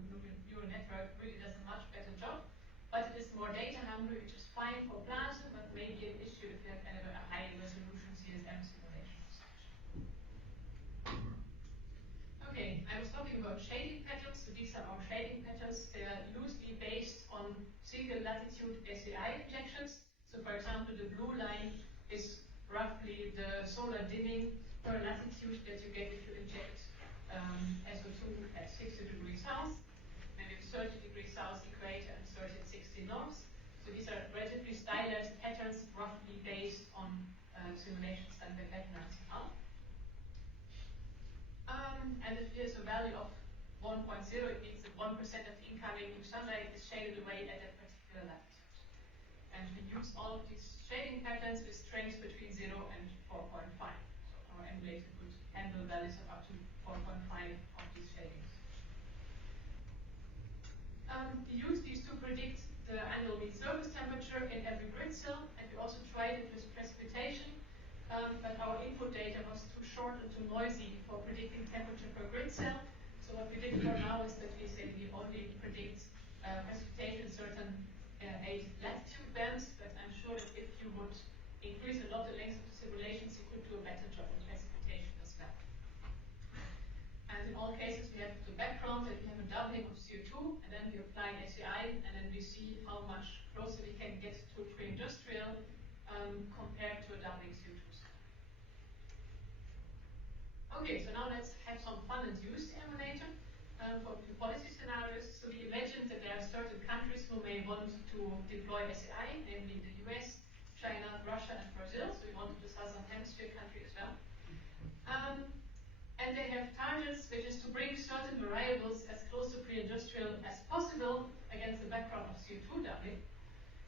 neural network really does a much better job. But it is more data hungry, which is fine for plasma, but maybe an issue if you have kind of a high resolution CSM simulations. Okay, I was talking about shading patterns. So these are our shading patterns. They are loosely based on single latitude SEI injections. So for example, the blue line is roughly the solar dimming per latitude that you get if you inject SO2 at 60 degrees south. Maybe 30 degrees south equator and 30 and 60 north. So these are relatively stylized patterns roughly based on simulations done by Beckner and al. And if there's a value of 1.0, it means that 1% of the incoming sunlight is shaded away at that particular latitude. And we use all of these shading patterns with strengths between 0 and 4.5. So our emulator could handle values of up to 4.5 of these shadings. We use these to predict the annual mean surface temperature in every grid cell, and we also tried it with precipitation, but our input data was too short and too noisy for predicting temperature per grid cell. So what we did for now is that we say we only predict precipitation in certain 8 latitude bands, but I'm sure that if you would increase a lot the length of the simulations, you could do a better job in precipitation as well. And in all cases, we have the background that we have a doubling of CO2, and then we apply SEI, and then we see how much closer we can get to pre-industrial compared to a doubling CO2 score. Okay, so now let's have some fun and use the emulator for the policy scenarios. So we imagine that there are certain countries who may want to deploy SEI, namely the US, China, Russia, and Brazil. So we wanted the Southern Hemisphere country as well. And they have targets, which is to bring certain variables as close to pre-industrial as possible against the background of CO2 doubling.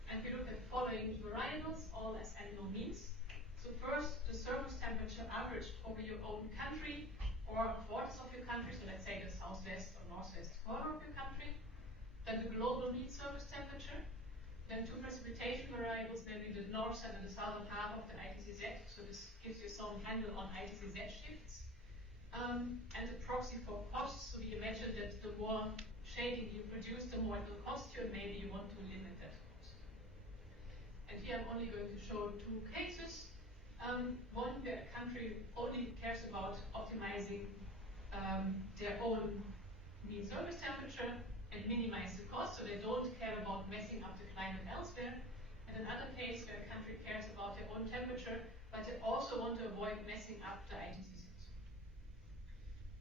And we look at the following variables, all as annual means. So first, the surface temperature averaged over your own country or quarters of your country, so let's say the southwest or northwest corner of your country. Then the global mean surface temperature. Then two precipitation variables, namely the north and the southern half of the ITCZ. So this gives you some handle on ITCZ shifts. And the proxy for costs, so we imagine that the more shading you produce, the more it will cost you, and maybe you want to limit that cost. And here I'm only going to show two cases. One, the country only cares about optimizing their own mean surface temperature and minimize the cost, so they don't care about messing up the climate elsewhere. And another case where a country cares about their own temperature, but they also want to avoid messing up the ITC system.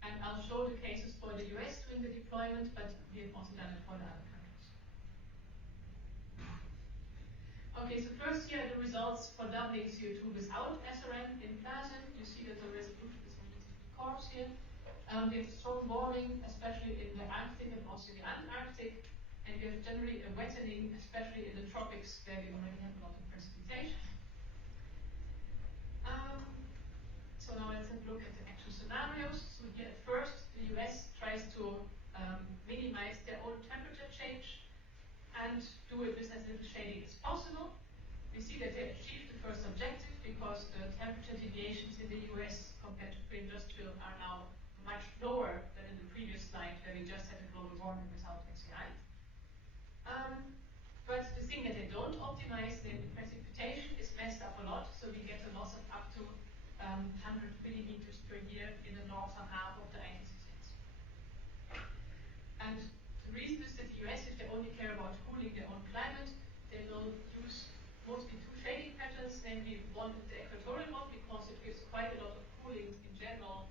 And I'll show the cases for the US doing the deployment, but we have also done it for the other countries. Okay, so first here are the results for doubling CO2 without SRM in Plasen. You see that the resolution is on the curves here. We have strong warming, especially in the Arctic and also in the Antarctic. And we have generally a wettening, especially in the tropics, where we already have a lot of precipitation. So now let's have a look at the actual scenarios. So here at first, the US tries to minimize their own temperature change and do it with as little shading as possible. We see that they achieved the first objective because the temperature deviations in the US compared to pre-industrial are now much lower than in the previous slide where we just had a global warming without SCI. But the thing that they don't optimize, the precipitation is messed up a lot, so we get a loss of up to 100 millimeters per year in the northern half of the ITC states. And the reason is that the US, if they only care about cooling their own climate, they will use mostly two shading patterns, namely one is the equatorial one, because it gives quite a lot of cooling in general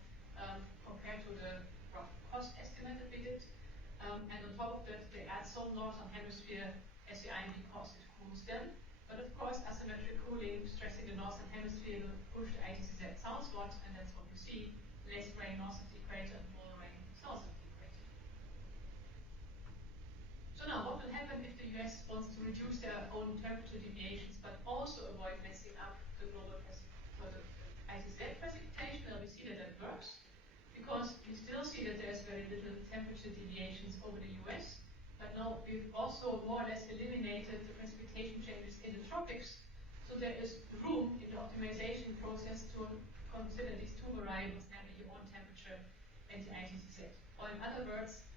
compared to the rough cost estimate that we did. And on top of that, they add some northern hemisphere SEI because it cools them. But of course, asymmetric cooling stressing the northern hemisphere will push the ITCZ southwards, and that's what you see: less rain north of the equator and more rain south of the equator. So now, what will happen if the US wants to reduce their own temperature deviations, but also avoid messing up the global ITCZ precipitation? Well, we see that that works, because we still see that there's very little temperature deviations over the US. But now we've also more or less eliminated the precipitation changes in the tropics. So there is room in the optimization process to consider these two variables, namely your own temperature and the ITCZ. Or in other words,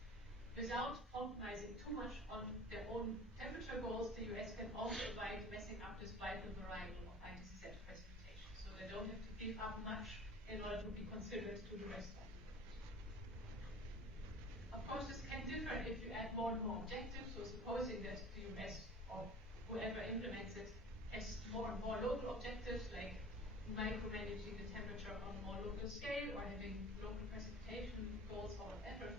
without compromising too much on their own temperature goals, the US can also avoid messing up this vital variable of ITCZ precipitation. So they don't have to give up much in order to be considered to the rest of the world. Of course, this can differ if you add more and more objectives. So supposing that the US or whoever implements it has more and more local objectives, like micromanaging the temperature on a more local scale or having local precipitation goals or whatever.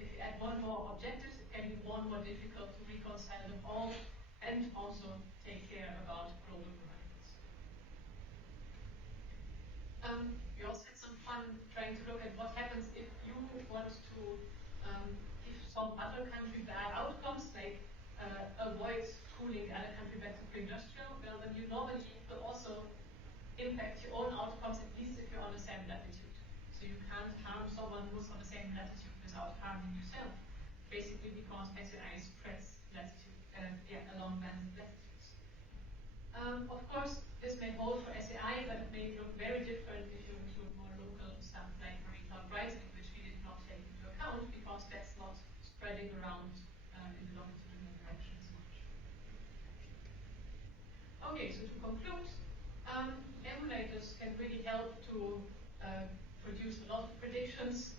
If you add more and more objectives, it can be more and more difficult to reconcile them all and also take care about global variables. We also had some fun trying to look at what happens if you want to give some other country bad outcomes, like avoid cooling the other country back to pre-industrial. Well, then you normally will also impact your own outcomes, at least if you're on the same latitude. So you can't harm someone who's on the same latitude without harming yourself, basically because SEI spreads latitude, along random latitudes. Of course, this may hold for SEI, but it may look very different if you include more local stuff like marine cloud rising, which we did not take into account because that's not spreading around in the longitudinal direction as much. Okay, so to conclude, emulators can really help to produce a lot of predictions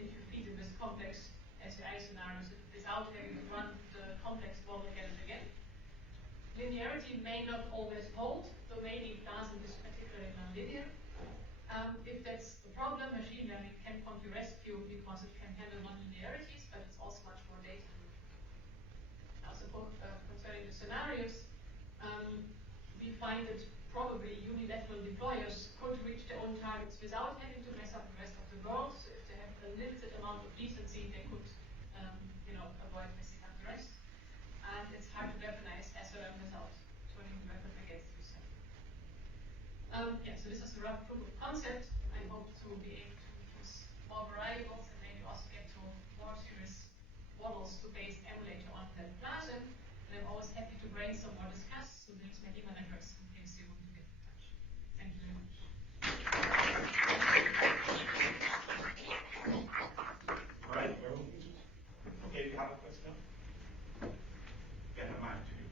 if you feed them with complex SEI scenarios without having to run the complex model again and again. Linearity may not always hold, though maybe Plasen is particularly nonlinear. If that's the problem, machine learning can come to rescue because it can handle nonlinearities, but it's also much more data. Also, concerning the scenarios, we find that probably unilateral deployers could reach their own targets without having to mess up the rest of the world. So if they have a limited amount of decency, they could avoid messing up the rest. And it's hard to weaponize SRM without turning the weapon against yourself. So this is a rough proof of concept. I hope to be able to use more variables and maybe also get to more serious models to base an emulator on than Plasen. And I'm always happy to brainstorm or discuss. So there's my email address in case you want to get in touch. Thank you very much. All right, okay, if you have a question, get a mic to you.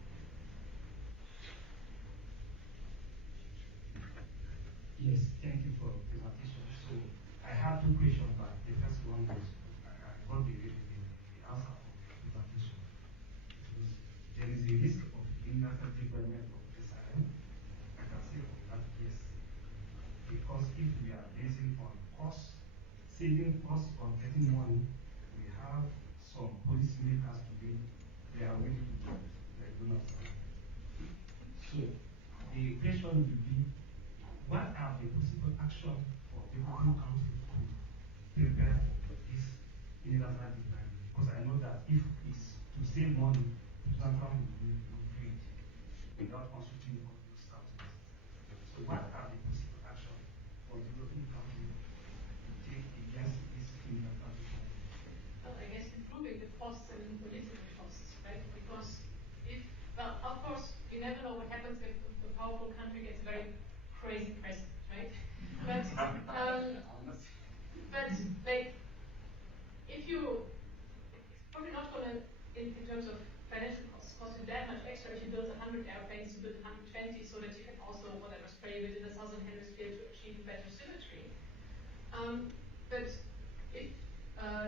development of SRM? I can say on that yes. Because if we are basing on cost, saving costs on getting money, we have some policymakers today, they are willing to do the donors. So the question will be, what are the possible actions for development countries to prepare for this unilateral decline? Because I know that if it's to save money, Zantam will do it without consulting all those strategies. So what are the possible actions for developing countries to take against this unilateral decline? Well, I guess improving the costs and political costs, right? Because if, well, of course, you never know what happens if a powerful country gets a very crazy president, right? But, like, if you, it's probably not going to, in terms of financial costs, cost you that much extra if you build 100 airplanes, you build 120, so that you can also, whatever, spray within the southern hemisphere to achieve better symmetry. But if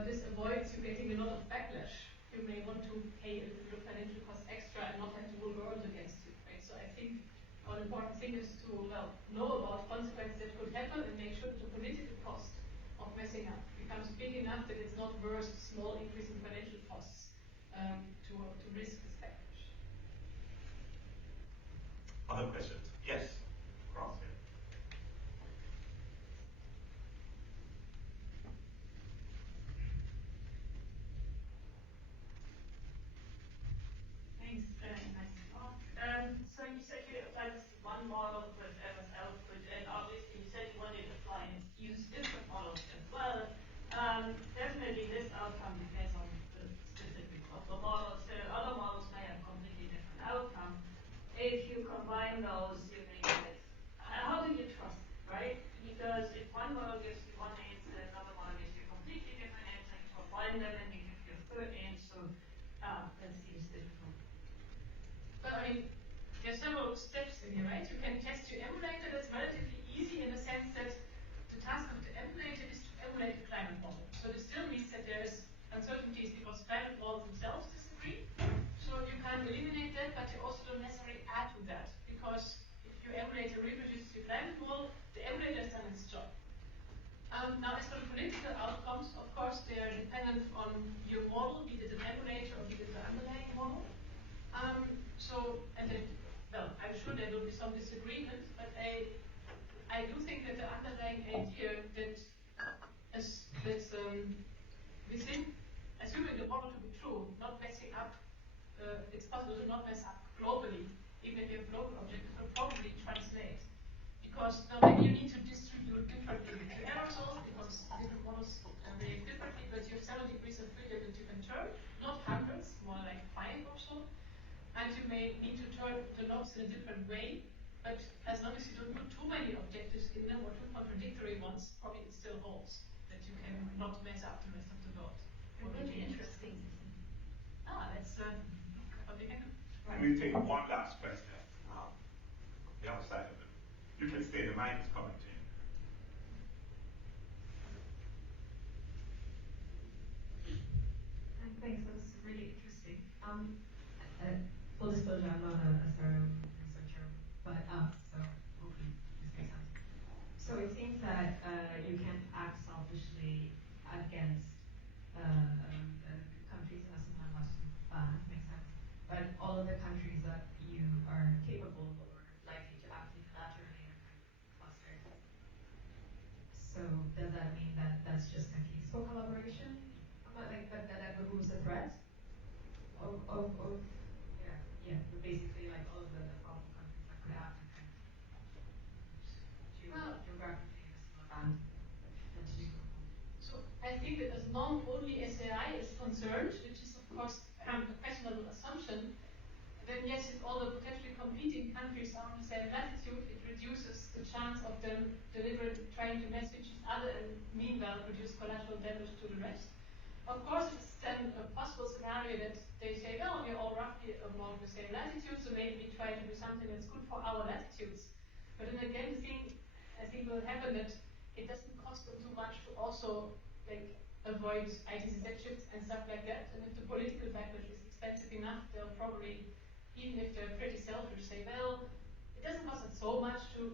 this avoids you getting a lot of backlash, you may want to pay a little bit of financial cost extra and not have the whole world against you, right? So I think one important thing is to, well, know about consequences that could happen and make sure that the political cost of messing up becomes big enough that it's not worth small increase in financial costs to risk this backlash. Other questions? Yes, across here. Thanks, nice to talk. So you said you applied this one model with MS output, and obviously you said you wanted to apply and use different models as well. Definitely this outcome depends on the specifics of the model, so other models may have completely different outcome. If you combine those, you may get, how do you trust it, right? Because if one model gives you one answer, another model gives you a completely different answer, you combine them and they give you a third answer, that seems difficult. But I mean, there's several steps in here, right? You can test your emulator. That's relatively easy in the sense that the task of the emulator is to emulate the climate model. So this still means that there is uncertainties because climate models themselves disagree. So you can eliminate that, but you also don't necessarily add to that, because if your emulator reproduces your climate model, the emulator has done its job. Now, as for the political outcomes, of course, they are dependent on your model, be it an emulator or be it the underlying model. Well, I'm sure there will be some disagreement, but I do think that the underlying idea that within, assuming the model to be true, not messing up, it's possible to not mess up globally, even if you have global objectives, will probably translate. Because now maybe you need to distribute differently to aerosols, because different models behave differently, but you have 7 degrees of freedom that you can turn, not hundreds, more like 5 or so. And you may need to turn the knobs in a different way, but as long as you don't put too many objectives in them or too contradictory ones, probably it still holds that you can not mess up the rest of the world. It would be interesting. That's what we can do. Right. We'll take one last question. The other side of it. You can stay, the mic is coming to you. Thanks, that was really interesting. Full disclosure, I'm not a SRM researcher, but so hopefully this makes sense. So it seems that you can act selfishly against countries in a certain makes sense. But all of the countries that you are capable or likely to act unilaterally are kind of clustered. So does that mean that that's just a peaceful collaboration? But that removes the threat of but basically like all of the powerful countries that could act kind of geographically in a similar band that you. So I think that as long only SAI is concerned, which is of course a questionable assumption, then yes, if all the potentially competing countries are on the same latitude, it reduces the chance of them deliberately trying to mess with each other and meanwhile produce collateral damage to the rest. Of course, it's then a possible scenario that they say, oh, we're all roughly along the same latitude, so maybe we try to do something that's good for our latitudes. But then again, the thing I think will happen that it doesn't cost them too much to also like avoid ITCZ shifts and stuff like that. And if the political backlash is expensive enough, they'll probably even if they're pretty selfish, say, well, it doesn't cost us so much to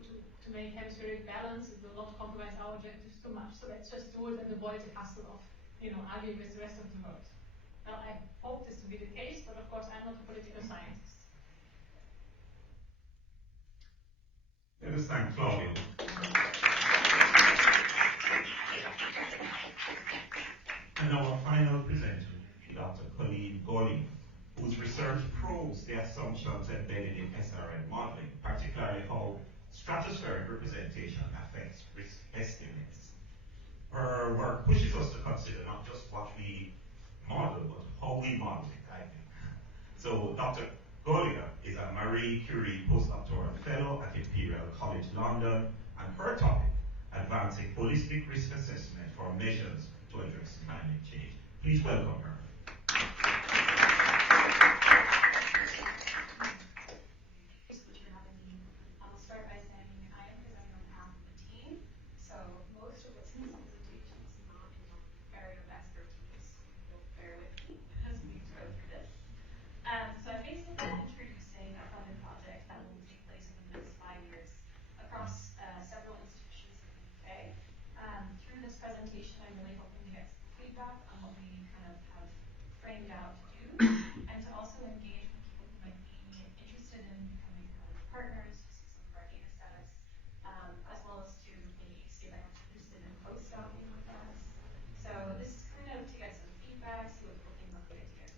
make hemispheric balance, it will not compromise our objectives too much, so let's just do it and avoid the hassle of, arguing with the rest of the world. Well, I hope this to be the case, but of course I'm not a political scientist. Let us thank Claudia. And our final presenter, Dr. Colleen Golja, whose research probes the assumptions embedded in SRM modeling, particularly how stratospheric representation affects risk estimates. Her work pushes us to consider not just what we model, but how we model it, I think. So Dr. Golja is a Marie Curie postdoctoral fellow at Imperial College London, and her topic, advancing holistic risk assessment for measures to address climate change. Please welcome her. Thanks so much for having me. I'll start by saying I am presenting on behalf of the team, so most of what's in this presentation is not in my area of expertise. You'll bear with me as we go through this. So I'm basically introducing a funded project that will take place over the next 5 years across several institutions in the UK. Through this presentation, I'm really hoping to get some feedback on what we kind of have framed out to do, and to also engage with people who might be interested in becoming partners, to see some of our data sets, as well as to maybe see if anyone's interested in postdocing with us. So this is kind of to get some feedback, see what people think about the idea.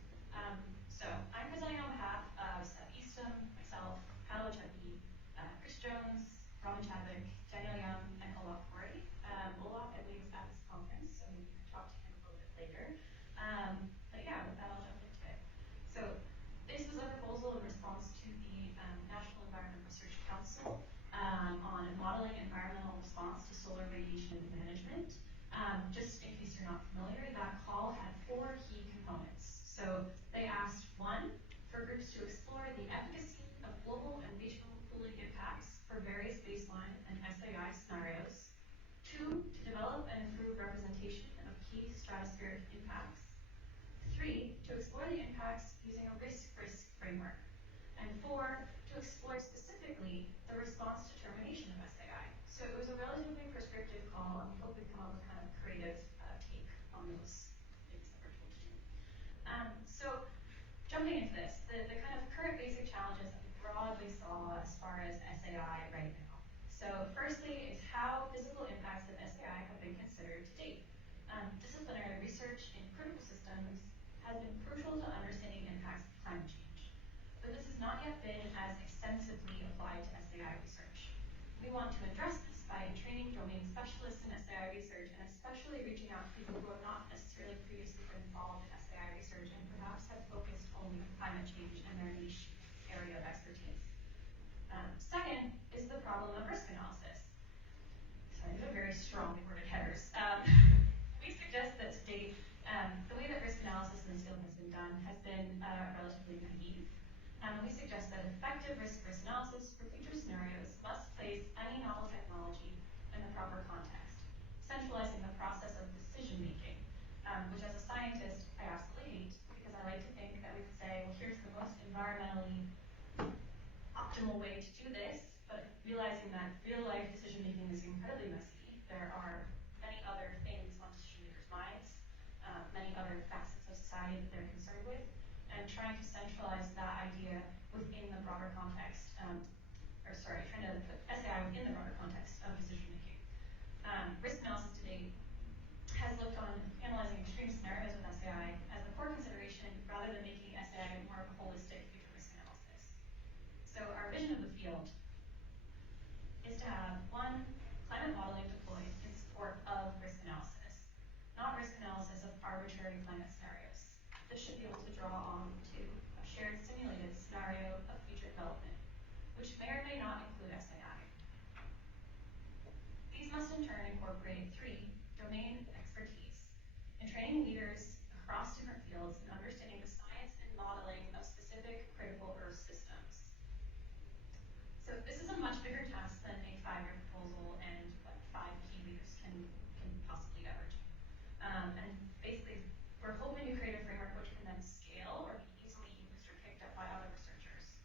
So I'm presenting on behalf of Seth Easton, myself, Paolo Ceppi, Chris Jones, Robin Chadwick, Daniel Young, and Olaf Corey. Olaf, I believe, is at this conference, so maybe you can talk to him a little bit later. But yeah, with that, I'll jump into it. So this was a proposal in response to the National Environment Research Council on modeling environmental response to solar radiation management. Just in case you're not familiar, that call had 4 key components. So they asked, 1, for groups to explore the efficacy of global and regional cooling impacts for various baseline and SAI scenarios. 2, to develop and improve representation of key stratospheric impacts. 3, to explore the impacts using a risk-risk framework. And 4, to explore specifically the response determination of SAI. So it was a relatively prescriptive call, and we hope we come up with kind of creative take on those things that we're told to do. So jumping into this, the kind of current basic challenges that we broadly saw as far as SAI right now. So firstly, it's how physical impacts of SAI have been considered to date. Disciplinary research in critical systems has been crucial to understanding impacts of climate change, but this has not yet been as extensively applied to SAI research. We want to address this by training domain specialists in SAI research, and especially reaching out to people who have not necessarily previously been involved in SAI research and perhaps have focused only on climate change and their niche area of expertise. Second is the problem of risk analysis. Sorry, these are very strongly worded headers. We suggest that to date, the way that risk analysis in this field has been done has been relatively naive. We suggest that effective risk analysis for future scenarios must place any novel technology in the proper context, centralizing the process of decision making, which as a scientist I absolutely hate, because I like to think that we could say, well, here's the most environmentally optimal way to do this, but realizing that real life decision making is incredibly messy. There are many other things on decision makers' minds, many other facets of society that they're concerned with, and trying to centralize that idea within the broader context, trying to put SAI within the broader context of decision making. Risk analysis to date has looked on analyzing extreme scenarios with SAI as the core consideration rather than making SAI more of a holistic future risk analysis. So our vision of the field is to have 1, climate modeling deployed in support of risk analysis, not risk analysis of arbitrary climate scenarios. This should be able to draw on to a shared simulated scenario of future development, which may or may not include SAI. These must in turn incorporate 3, domain expertise, in training leaders across different fields in understanding the science and modeling of specific critical Earth systems. So this is a much bigger task than a 5-year proposal and what 5 key leaders can possibly ever do. And basically, we're hoping to create a framework which can then scale or be easily used or picked up by other researchers.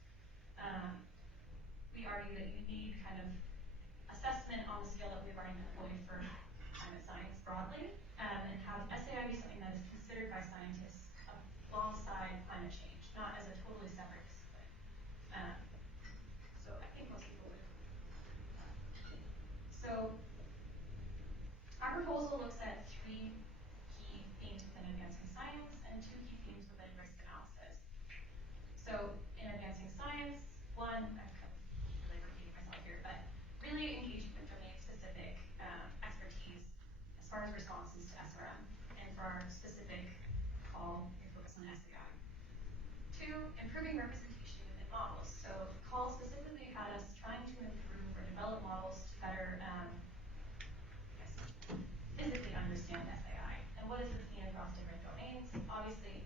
improving representation within models. So the call specifically had us trying to improve or develop models to better physically understand SAI. And what does this mean across different domains? Obviously,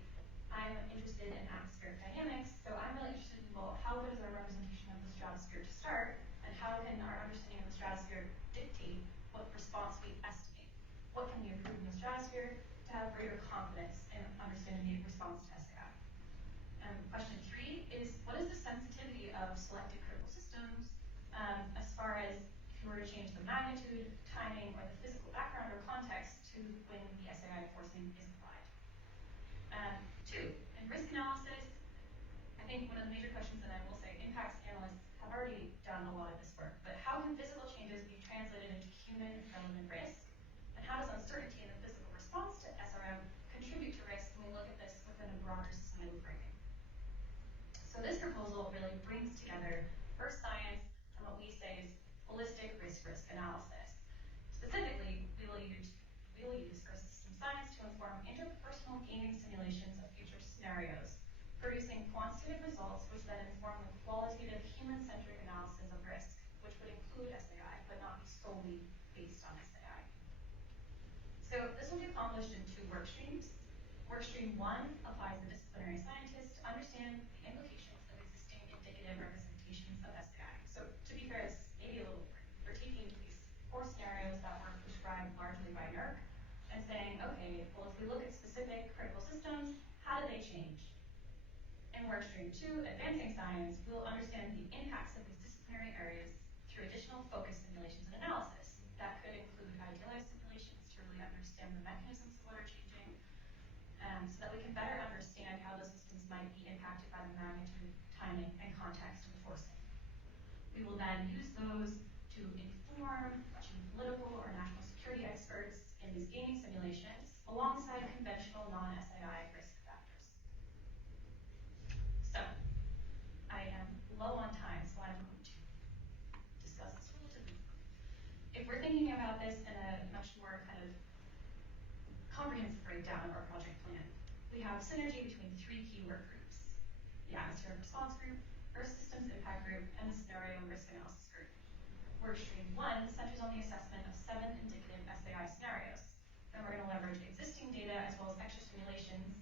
I'm interested in atmospheric dynamics, so I'm really interested in, well, how good is our representation of the stratosphere to start, and how can our understanding of the stratosphere dictate what response we estimate? What can we improve in the stratosphere to have greater confidence in understanding the response to SAI? Question 3 is, what is the sensitivity of selected critical systems as far as if you were to change the magnitude, timing, or the physical background or context to when the SAI forcing is applied? 2, in risk analysis, I think one of the major questions that I will say, impacts analysts have already done a lot of this work, but how can physical changes be translated into human relevant risk? And how does uncertainty in the physical response to SRM contribute to risk when we look at this within a broader societal framing? So this proposal really brings together earth science and what we say is holistic risk analysis. Specifically, we will use earth system science to inform interpersonal gaming simulations of future scenarios, producing quantitative results which then inform the qualitative human-centric analysis of risk, which would include SAI, but not be solely based on SAI. So this will be accomplished in 2 work streams. Workstream 1 applies the disciplinary scientist to understand the implications of existing indicative representations of SAI. So to be fair, it's maybe a little different. We're taking these 4 scenarios that were prescribed largely by NERC and saying, okay, well, if we look at specific critical systems, how do they change? In Workstream 2, advancing science, we'll understand the impacts of these disciplinary areas through additional focus simulations and analysis. That could include idealized simulations to really understand the mechanisms of what are changing, so that we can better understand how the systems might be impacted by the magnitude, timing, and context of the forcing. We will then use those to inform geopolitical or national security experts in these gaming simulations alongside conventional non-SAI risk factors. So, I am low on time, so I'm going to discuss this relatively quickly. If we're thinking about this in a much more kind of comprehensive breakdown of our project plan, we have synergy between 3 key work groups: the atmospheric response group, Earth Systems Impact Group, and the Scenario and Risk Analysis Group. Workstream 1 centers on the assessment of 7 indicative SAI scenarios, and we're going to leverage existing data as well as extra simulations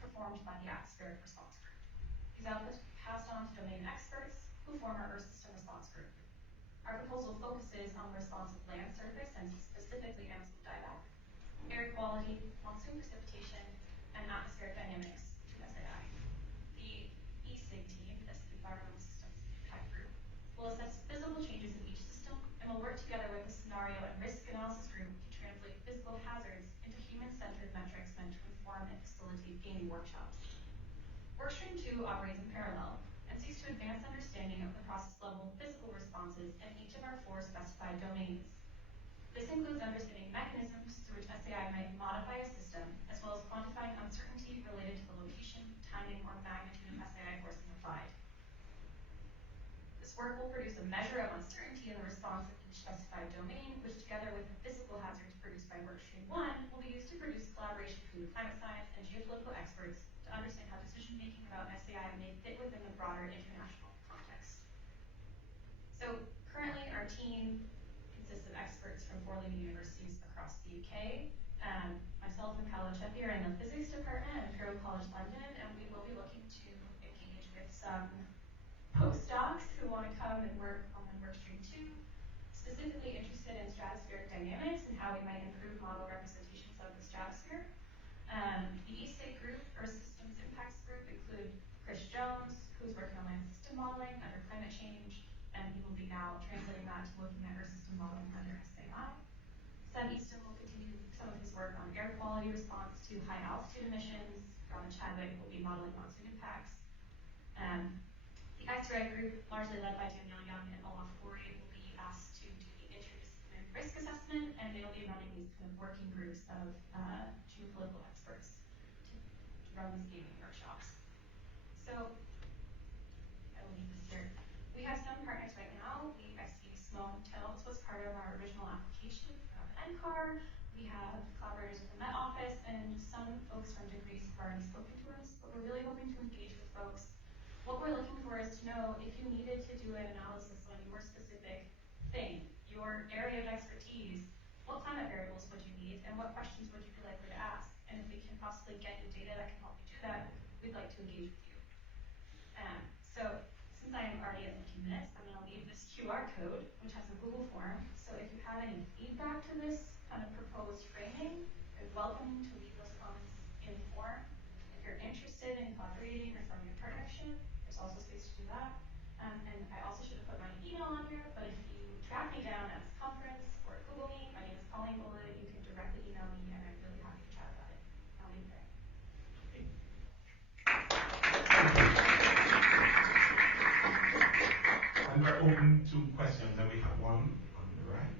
performed by the atmospheric response group. These outputs will be passed on to domain experts who form our Earth System Response Group. Our proposal focuses on the response of land surface and specifically Amazon dieback, air quality, monsoon precipitation, and atmospheric dynamics to SAI. The ESIG team, that's the Environmental Systems Impact Group, will assess physical changes in each system and will work together with the Scenario and Risk Analysis Group to translate physical hazards into human-centered metrics meant to inform and facilitate gaming workshops. Workstream 2 operates in parallel and seeks to advance understanding of the process-level physical responses in each of our 4 specified domains. This includes understanding mechanisms through which SAI might modify a system, as well as quantifying uncertainty related to the location, timing, or magnitude of SAI forcing applied. This work will produce a measure of uncertainty in the response of each specified domain, which together with the physical hazards produced by Workstream 1 will be used to produce collaboration between climate science and geopolitical experts to understand how decision-making about SAI may fit within the broader international context. So currently our team consists of experts from 4 leading universities across the UK. Myself and Paolo Ceppi are in the physics department at Imperial College London, and we will be looking to engage with some postdocs who want to come and work on Workstream 2, specifically interested in stratospheric dynamics and how we might improve model representations of the stratosphere. The ESIG group, or Systems Impacts Group, include Chris Jones, who's working on land system modeling under climate change, and he will be now translating that to looking at Earth system modeling under SAI. Sam Easton will continue some of his work on air quality response to high altitude emissions. Robin Chadwick will be modeling monsoon impacts. The X-ray group, largely led by Danielle Young and Olaf Corey, will be asked to do the interdisciplinary risk assessment, and they'll be running these kind of working groups of geopolitical experts to run these gaming workshops. So I will leave this here. We have some partners right now. We see Small Hotels was part of our original application from NCAR. We have collaborators with the Met Office, and some folks from degrees have already spoken to us, but we're really hoping to engage with folks we're looking for is to know if you needed to do an analysis on your specific thing, your area of expertise, what climate variables would you need, and what questions would you be likely to ask? And if we can possibly get you data that can help you do that, we'd like to engage with you. So since I'm already at 15 minutes, I'm going to leave this QR code, which has a Google form. So if you have any feedback to this kind of proposed framing, you're welcome to leave those comments in the form. If you're interested in collaborating or forming a partnership, there's also space to do that. And I also should have put my email on here, but if you track me down at this conference or Google me, my name is Colleen Golja, you can directly email me, and I'm really happy to chat about it. I'll leave it there. And we're open to questions, and we have one on the right.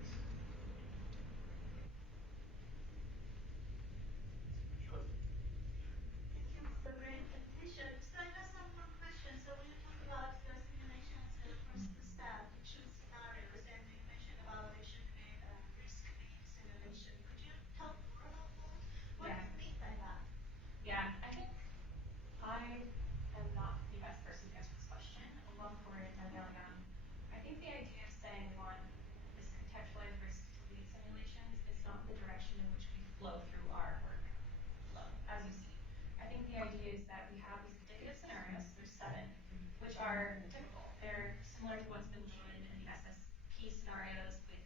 Thank you for the great presentation. So I have some more questions. So when you talk about the simulations, the first step, you choose scenarios, and you mentioned about they should be risk-based simulation. Could you talk more about that? What do you mean by that? Yeah, I think I am not the best person to answer this question. Along for it, I think the idea of saying we want this contextualized risk to lead simulations is not the direction in which we flow through our work flow, as you see. I think the idea is that we have these indicative scenarios, there's 7, which are typical. They're similar to what's been done in the SSP scenarios with,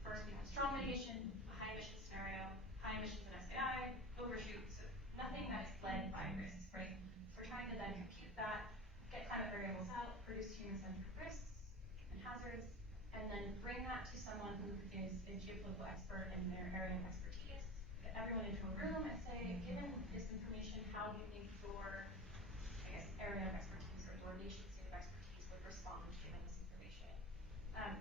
first we have strong mitigation, a high emission scenario, high emissions in SAI, overshoot, so nothing that's led by risks, right? We're trying to then compute that, get climate variables out, produce human-centered risks and hazards, and then bring that to someone who is a geopolitical expert in their area of expertise, get everyone into a room and say, given this information, how do you think your, I guess, area of expertise or your nation state of expertise would respond given this information?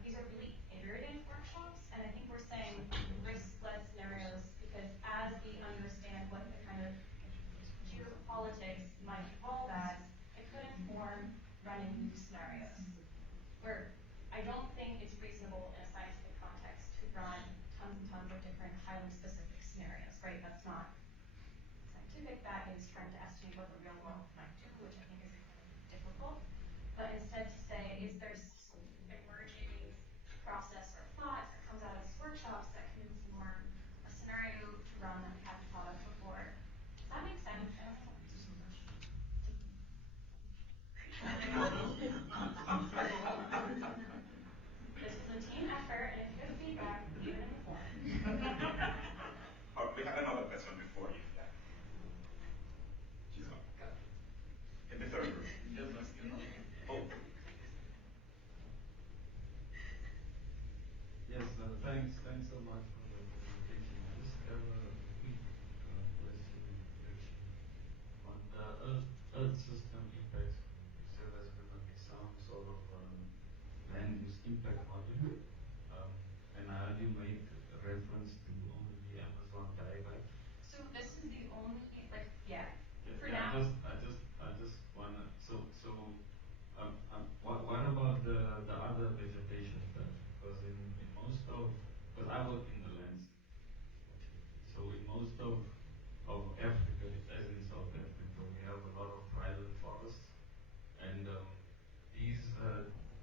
These are really iterative workshops, and I think we're saying risk-led scenarios because as we understand what the kind of geopolitics might evolve as, it could inform running new scenarios. Where I don't think it's reasonable in a scientific context to run tons and tons of different highly specific scenarios, right? That's not scientific. That is trying to estimate what the real world might do, which I think is kind of difficult. But instead to say, is there some emerging process or thought that comes out of these workshops that can inform a scenario to run that we haven't thought of before? Does that make sense? I don't know if that makes so much. This is a team effort, and if you have feedback, leave it in the form. We have another question before you. Yeah. Go. In the third group. Oh. Yes, thanks so much for the presentation. I just have a quick question actually on the Earth system impacts. You said there's going to be some sort of land use impact module, and I heard you make reference to only the Amazon dieback. So this is the only, like, yeah. For yeah, now. I just wanna. What about the other vegetation stuff? Because in most of, because I work in the lands, so in most of Africa, as in South Africa, we have a lot of private forests, and these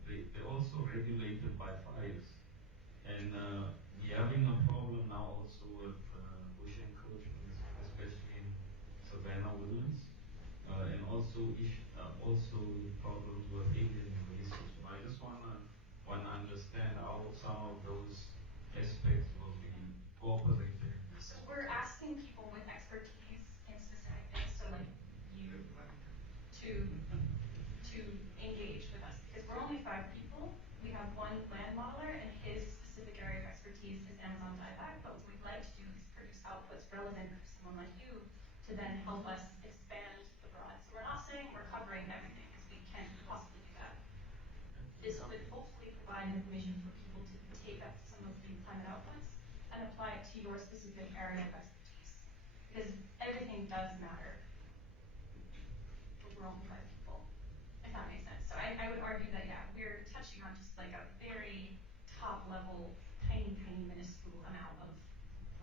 they're also regulated by fires, and we're having a problem now also with bush encroachment, especially in savanna woodlands. And also problems with alien invasives. I just wanna understand how some of those aspects will be cooperated. So we're asking people with expertise in specific things, so like you, to engage with us because we're only 5 people. We have one land modeler, and his specific area of expertise is Amazon dieback. But what we'd like to do is produce outputs relevant for someone like you to then help us expand the broad. So we're not saying we're covering everything, because we can't possibly do that. This would hopefully provide information for people to take up some of the climate outputs and apply it to your specific area of expertise. Because everything does matter, but we're only 5 people, if that makes sense. So I would argue that, yeah, we're touching on just like a very top level, tiny, minuscule amount of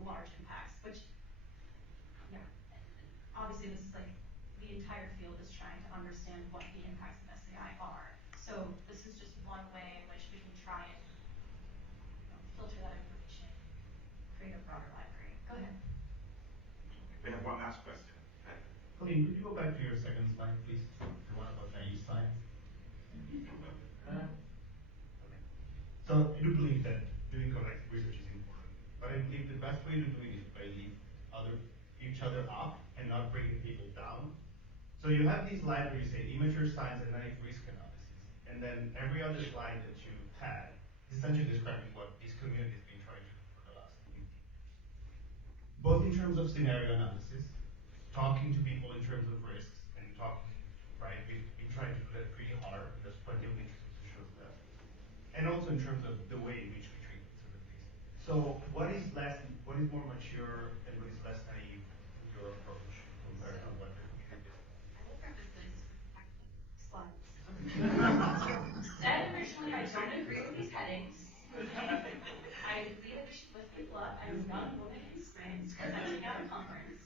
large impacts, which, yeah, obviously this is like the entire field is trying to understand what the one way in which we can try and filter that information, create a broader library. Go ahead. We have one last question. Colleen, could you go back to your second slide, please? The one about naive science. Okay. So I do believe that doing correct research is important, but I believe the best way to do it is by leave each other up and not bringing people down. So you have these slides where you say immature science and naive risk analysis, and then every other slide that you had is essentially describing what this community has been trying to do for the last 15 years. Both in terms of scenario analysis, talking to people in terms of risks, and talking, right? We've been trying to do that pretty hard. There's plenty of literature to show that. And also in terms of the way in which we treat certain things. So what is more mature and what is less naive in your approach compared to what the community is? I will preface this with slides. Said originally, I don't agree with these headings. I believe that we should lift people up. I'm a young woman in science presenting at a conference.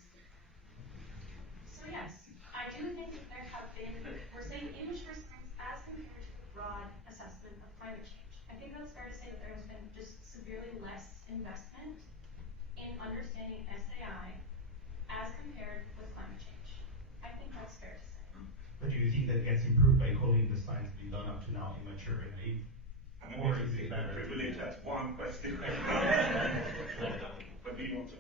So yes, I do think that there have been, we're saying immature science as compared to the broad assessment of climate change. I think that's fair to say that there has been just severely less investment in understanding SAI as compared with climate change. I think that's fair to say. But do you think that gets improved by calling the science being done up to now immature and naive? Or is it better? Privilege, that's one question. But do you want to?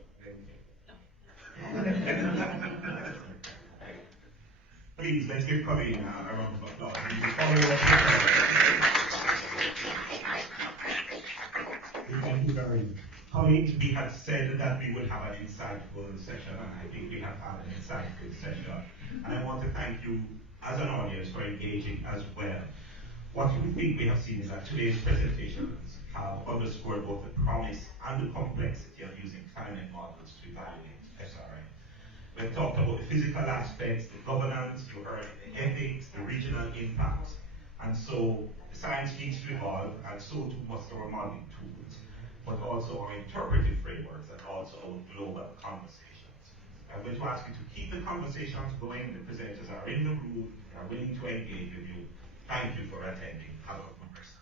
Please, let's give Colleen a round of applause. Thank you very much. Colleagues, we had said that we would have an insightful session, and I think we have had an insightful session. And I want to thank you as an audience for engaging as well. What we think we have seen is that today's presentations have underscored both the promise and the complexity of using climate models to evaluate SRM. We've talked about the physical aspects, the governance, you heard the ethics, the regional impacts. And so the science needs to evolve, and so too must our modeling tools, but also our interpretive frameworks and also our global conversations. I'm going to ask you to keep the conversations going. The presenters are in the room, they are willing to engage with you. Thank you for attending. Have a good rest.